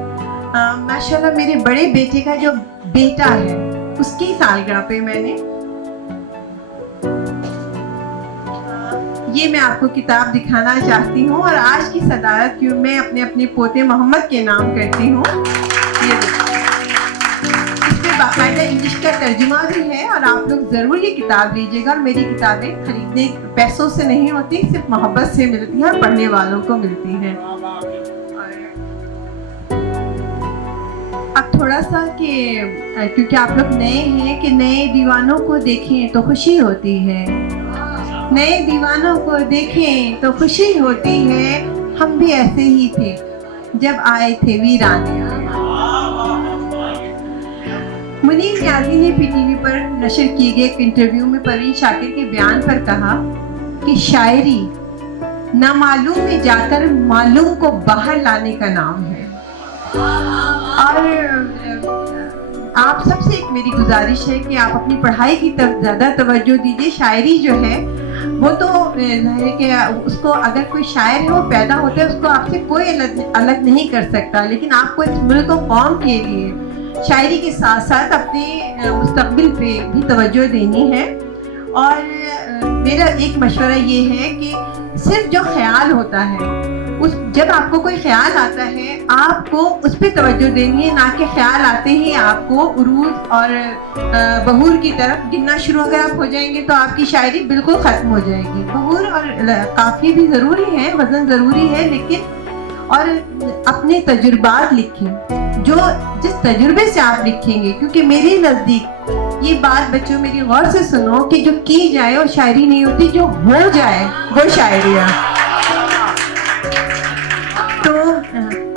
माशाल्लाह मेरे बड़े बेटे का जो बेटा है उसकी सालगिरह पे मैंने ये मैं आपको किताब दिखाना चाहती हूँ और आज की सदारत क्यों मैं अपने अपने पोते मोहम्मद के नाम करती हूँ। ये इसमें बाकायदा इंग्लिश का तर्जुमा भी है और आप लोग ज़रूर ये किताब लीजिएगा। और मेरी किताबें खरीदने पैसों से नहीं होती, सिर्फ मोहब्बत से मिलती हैं और पढ़ने वालों को मिलती हैं। अब थोड़ा सा कि क्योंकि आप लोग नए हैं कि नए दीवानों को देखें तो खुशी होती है, नए दीवानों को देखें तो खुशी होती है। हम भी ऐसे ही थे जब आए थे वीराने। मुनीर न्याजी ने पीटीवी पर नशर किए गए एक इंटरव्यू में परवीन शाकिर के बयान पर कहा कि शायरी नामालूम में जाकर मालूम को बाहर लाने का नाम है। और आप सबसे एक मेरी गुजारिश है कि आप अपनी पढ़ाई की तरफ ज़्यादा तवज्जो दीजिए। शायरी जो है वो तो है कि उसको अगर कोई शायर है वो पैदा होता है, उसको आपसे कोई अलग नहीं कर सकता, लेकिन आपको इस मुल्क और कौम के लिए शायरी के साथ साथ अपने मुस्तकबिल पे भी तवज्जो देनी है। और मेरा एक मशवरा ये है कि सिर्फ जो ख्याल होता है उस जब आपको कोई ख्याल आता है आपको उस पर तवज्जो देनी है, ना कि ख्याल आते ही आपको उरूज और बहूर की तरफ गिनना शुरू अगर आप हो जाएंगे तो आपकी शायरी बिल्कुल ख़त्म हो जाएगी। बहूर और काफ़ी भी ज़रूरी है, वज़न ज़रूरी है, लेकिन और अपने तजुर्बात लिखें, जो जिस तजुर्बे से आप लिखेंगे। क्योंकि मेरे नज़दीक ये बात बच्चों मेरी गौर से सुनो कि जो की जाए वो शायरी नहीं होती, जो हो जाए वो शायरी है। तो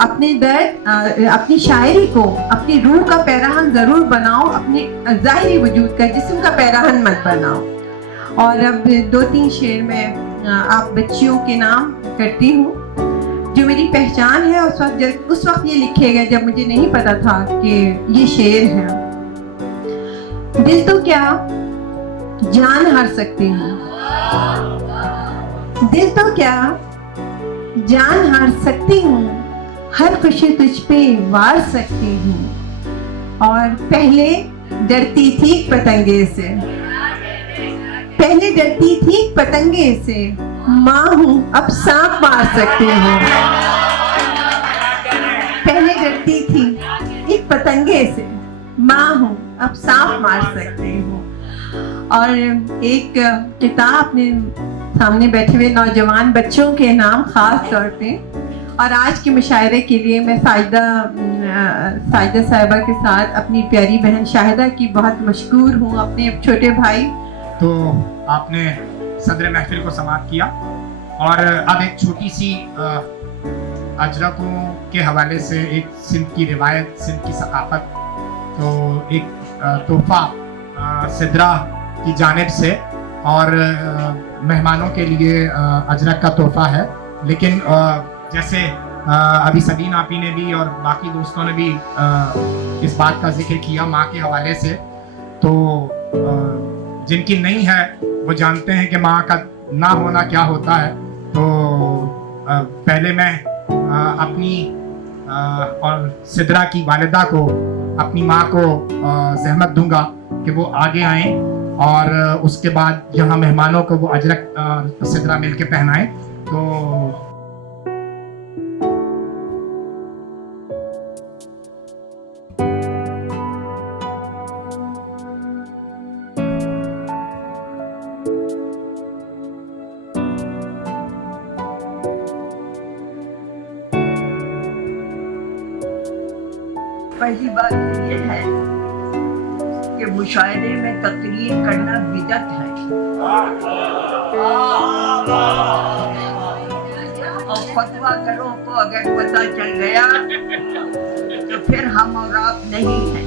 अपने दर्द, अपनी शायरी को अपनी रूह का पैराहन ज़रूर बनाओ, अपने ज़ाहिरी वजूद का, जिस्म का पैराहन मत बनाओ। और अब 2-3 शेर में आप बच्चियों के नाम करती हूँ जो मेरी पहचान है। उस वक्त ये लिखे गए जब मुझे नहीं पता था कि ये शेर है। दिल तो क्या जान हार सकती हूँ, दिल तो क्या जान हार सकती हूँ, हर खुशी तुझ पे वार सकती हूँ। और पहले डरती थी पतंगे से, पहले डरती थी पतंगे से, माँ हूँ अब सांप मार सकती हूँ। पहले डरती थी एक पतंगे से, माँ हूँ अब सांप मार सकती हूँ। और एक किताब अपने सामने बैठे हुए नौजवान बच्चों के नाम खास तौर पे। और आज के मुशायरे के लिए मैं साइदा साहिबा के साथ अपनी प्यारी बहन शाहिदा की बहुत मशकूर हूँ, अपने छोटे भाई। तो आपने सदर महफिल को समाप्त किया और अब एक छोटी सी अजरकों के हवाले से एक सिंध की रिवायत, सिंध की सकाफत, तो एक तोहफा सिद्रा की जानिब से और मेहमानों के लिए अजरक का तोहफा है। लेकिन जैसे अभी सबीन आपी ने भी और बाकी दोस्तों ने भी इस बात का जिक्र किया माँ के हवाले से, तो जिनकी नहीं है वो जानते हैं कि माँ का ना होना क्या होता है। तो पहले मैं अपनी और सिद्रा की वालिदा को, अपनी माँ को ज़हमत दूंगा कि वो आगे आएं और उसके बाद यहाँ मेहमानों को वो अजरक सिद्रा मिल के पहनाएं। तो पहली बात ये है कि मुशायरे में तकरीर करना बिदअत है और फतवा करो को अगर पता चल गया तो फिर हम और आप नहीं हैं।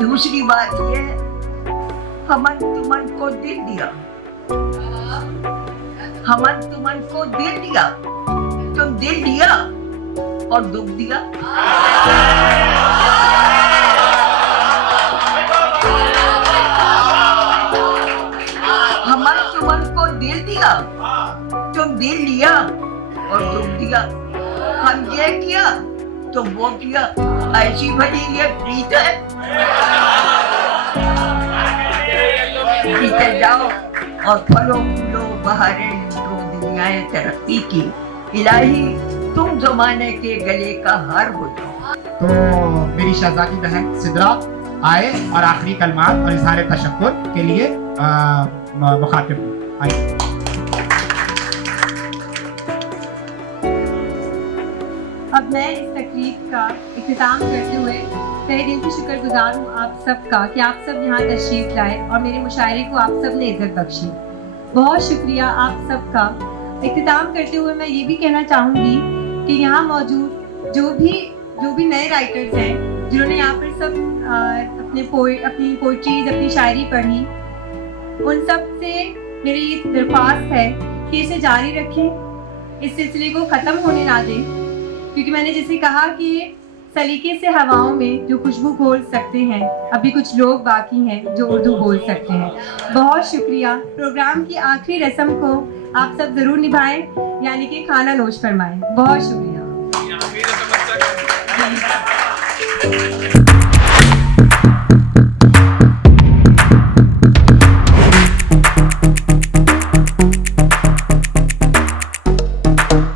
दूसरी बात ये, हमन तुमन को दिल दिया, हमन तुमन को दिल दिया, तुम दिल दिया और दुख दिया। हमन तुमन को दिल दिया, तुम दिल लिया और दुख दिया। हम ये किया तुम वो किया, ऐसी भली ये प्रीत है। जीते जाओ और फलो फूलो बहारें लूटो दुनियाए तरक्की की। इलाही तुम जमाने के गले का हार हो जाओ। तो मेरी शहजादी बहन सिद्रा आए और आखिरी कलमात और इज़हार तशक्कुर के लिए मुखातिब आए। अब मैं इस तकरीब का इख्तिताम करते हुए तहे दिल से शुक्रगुजार हूँ आप सबका कि आप सब यहाँ तशरीफ लाए और मेरे मुशायरे को आप सब ने इज्जत बख्शी। बहुत शुक्रिया आप सबका। इख्तिताम करते हुए मैं ये भी कहना चाहूँगी कि यहाँ मौजूद जो भी नए राइटर्स हैं जिन्होंने यहाँ पर सब अपनी पोइट्रीज, अपनी शायरी पढ़ी, उन सब से मेरी ये दरख्वास्त है कि इसे जारी रखें, इस सिलसिले को ख़त्म होने ना दें, क्योंकि मैंने जैसे कहा कि सलीके से हवाओं में जो खुशबू घोल सकते हैं, अभी कुछ लोग बाकी हैं जो उर्दू बोल सकते हैं। बहुत शुक्रिया। प्रोग्राम की आखिरी रस्म को आप सब ज़रूर निभाएं, यानी कि खाना नोश फरमाएं। बहुत शुक्रिया।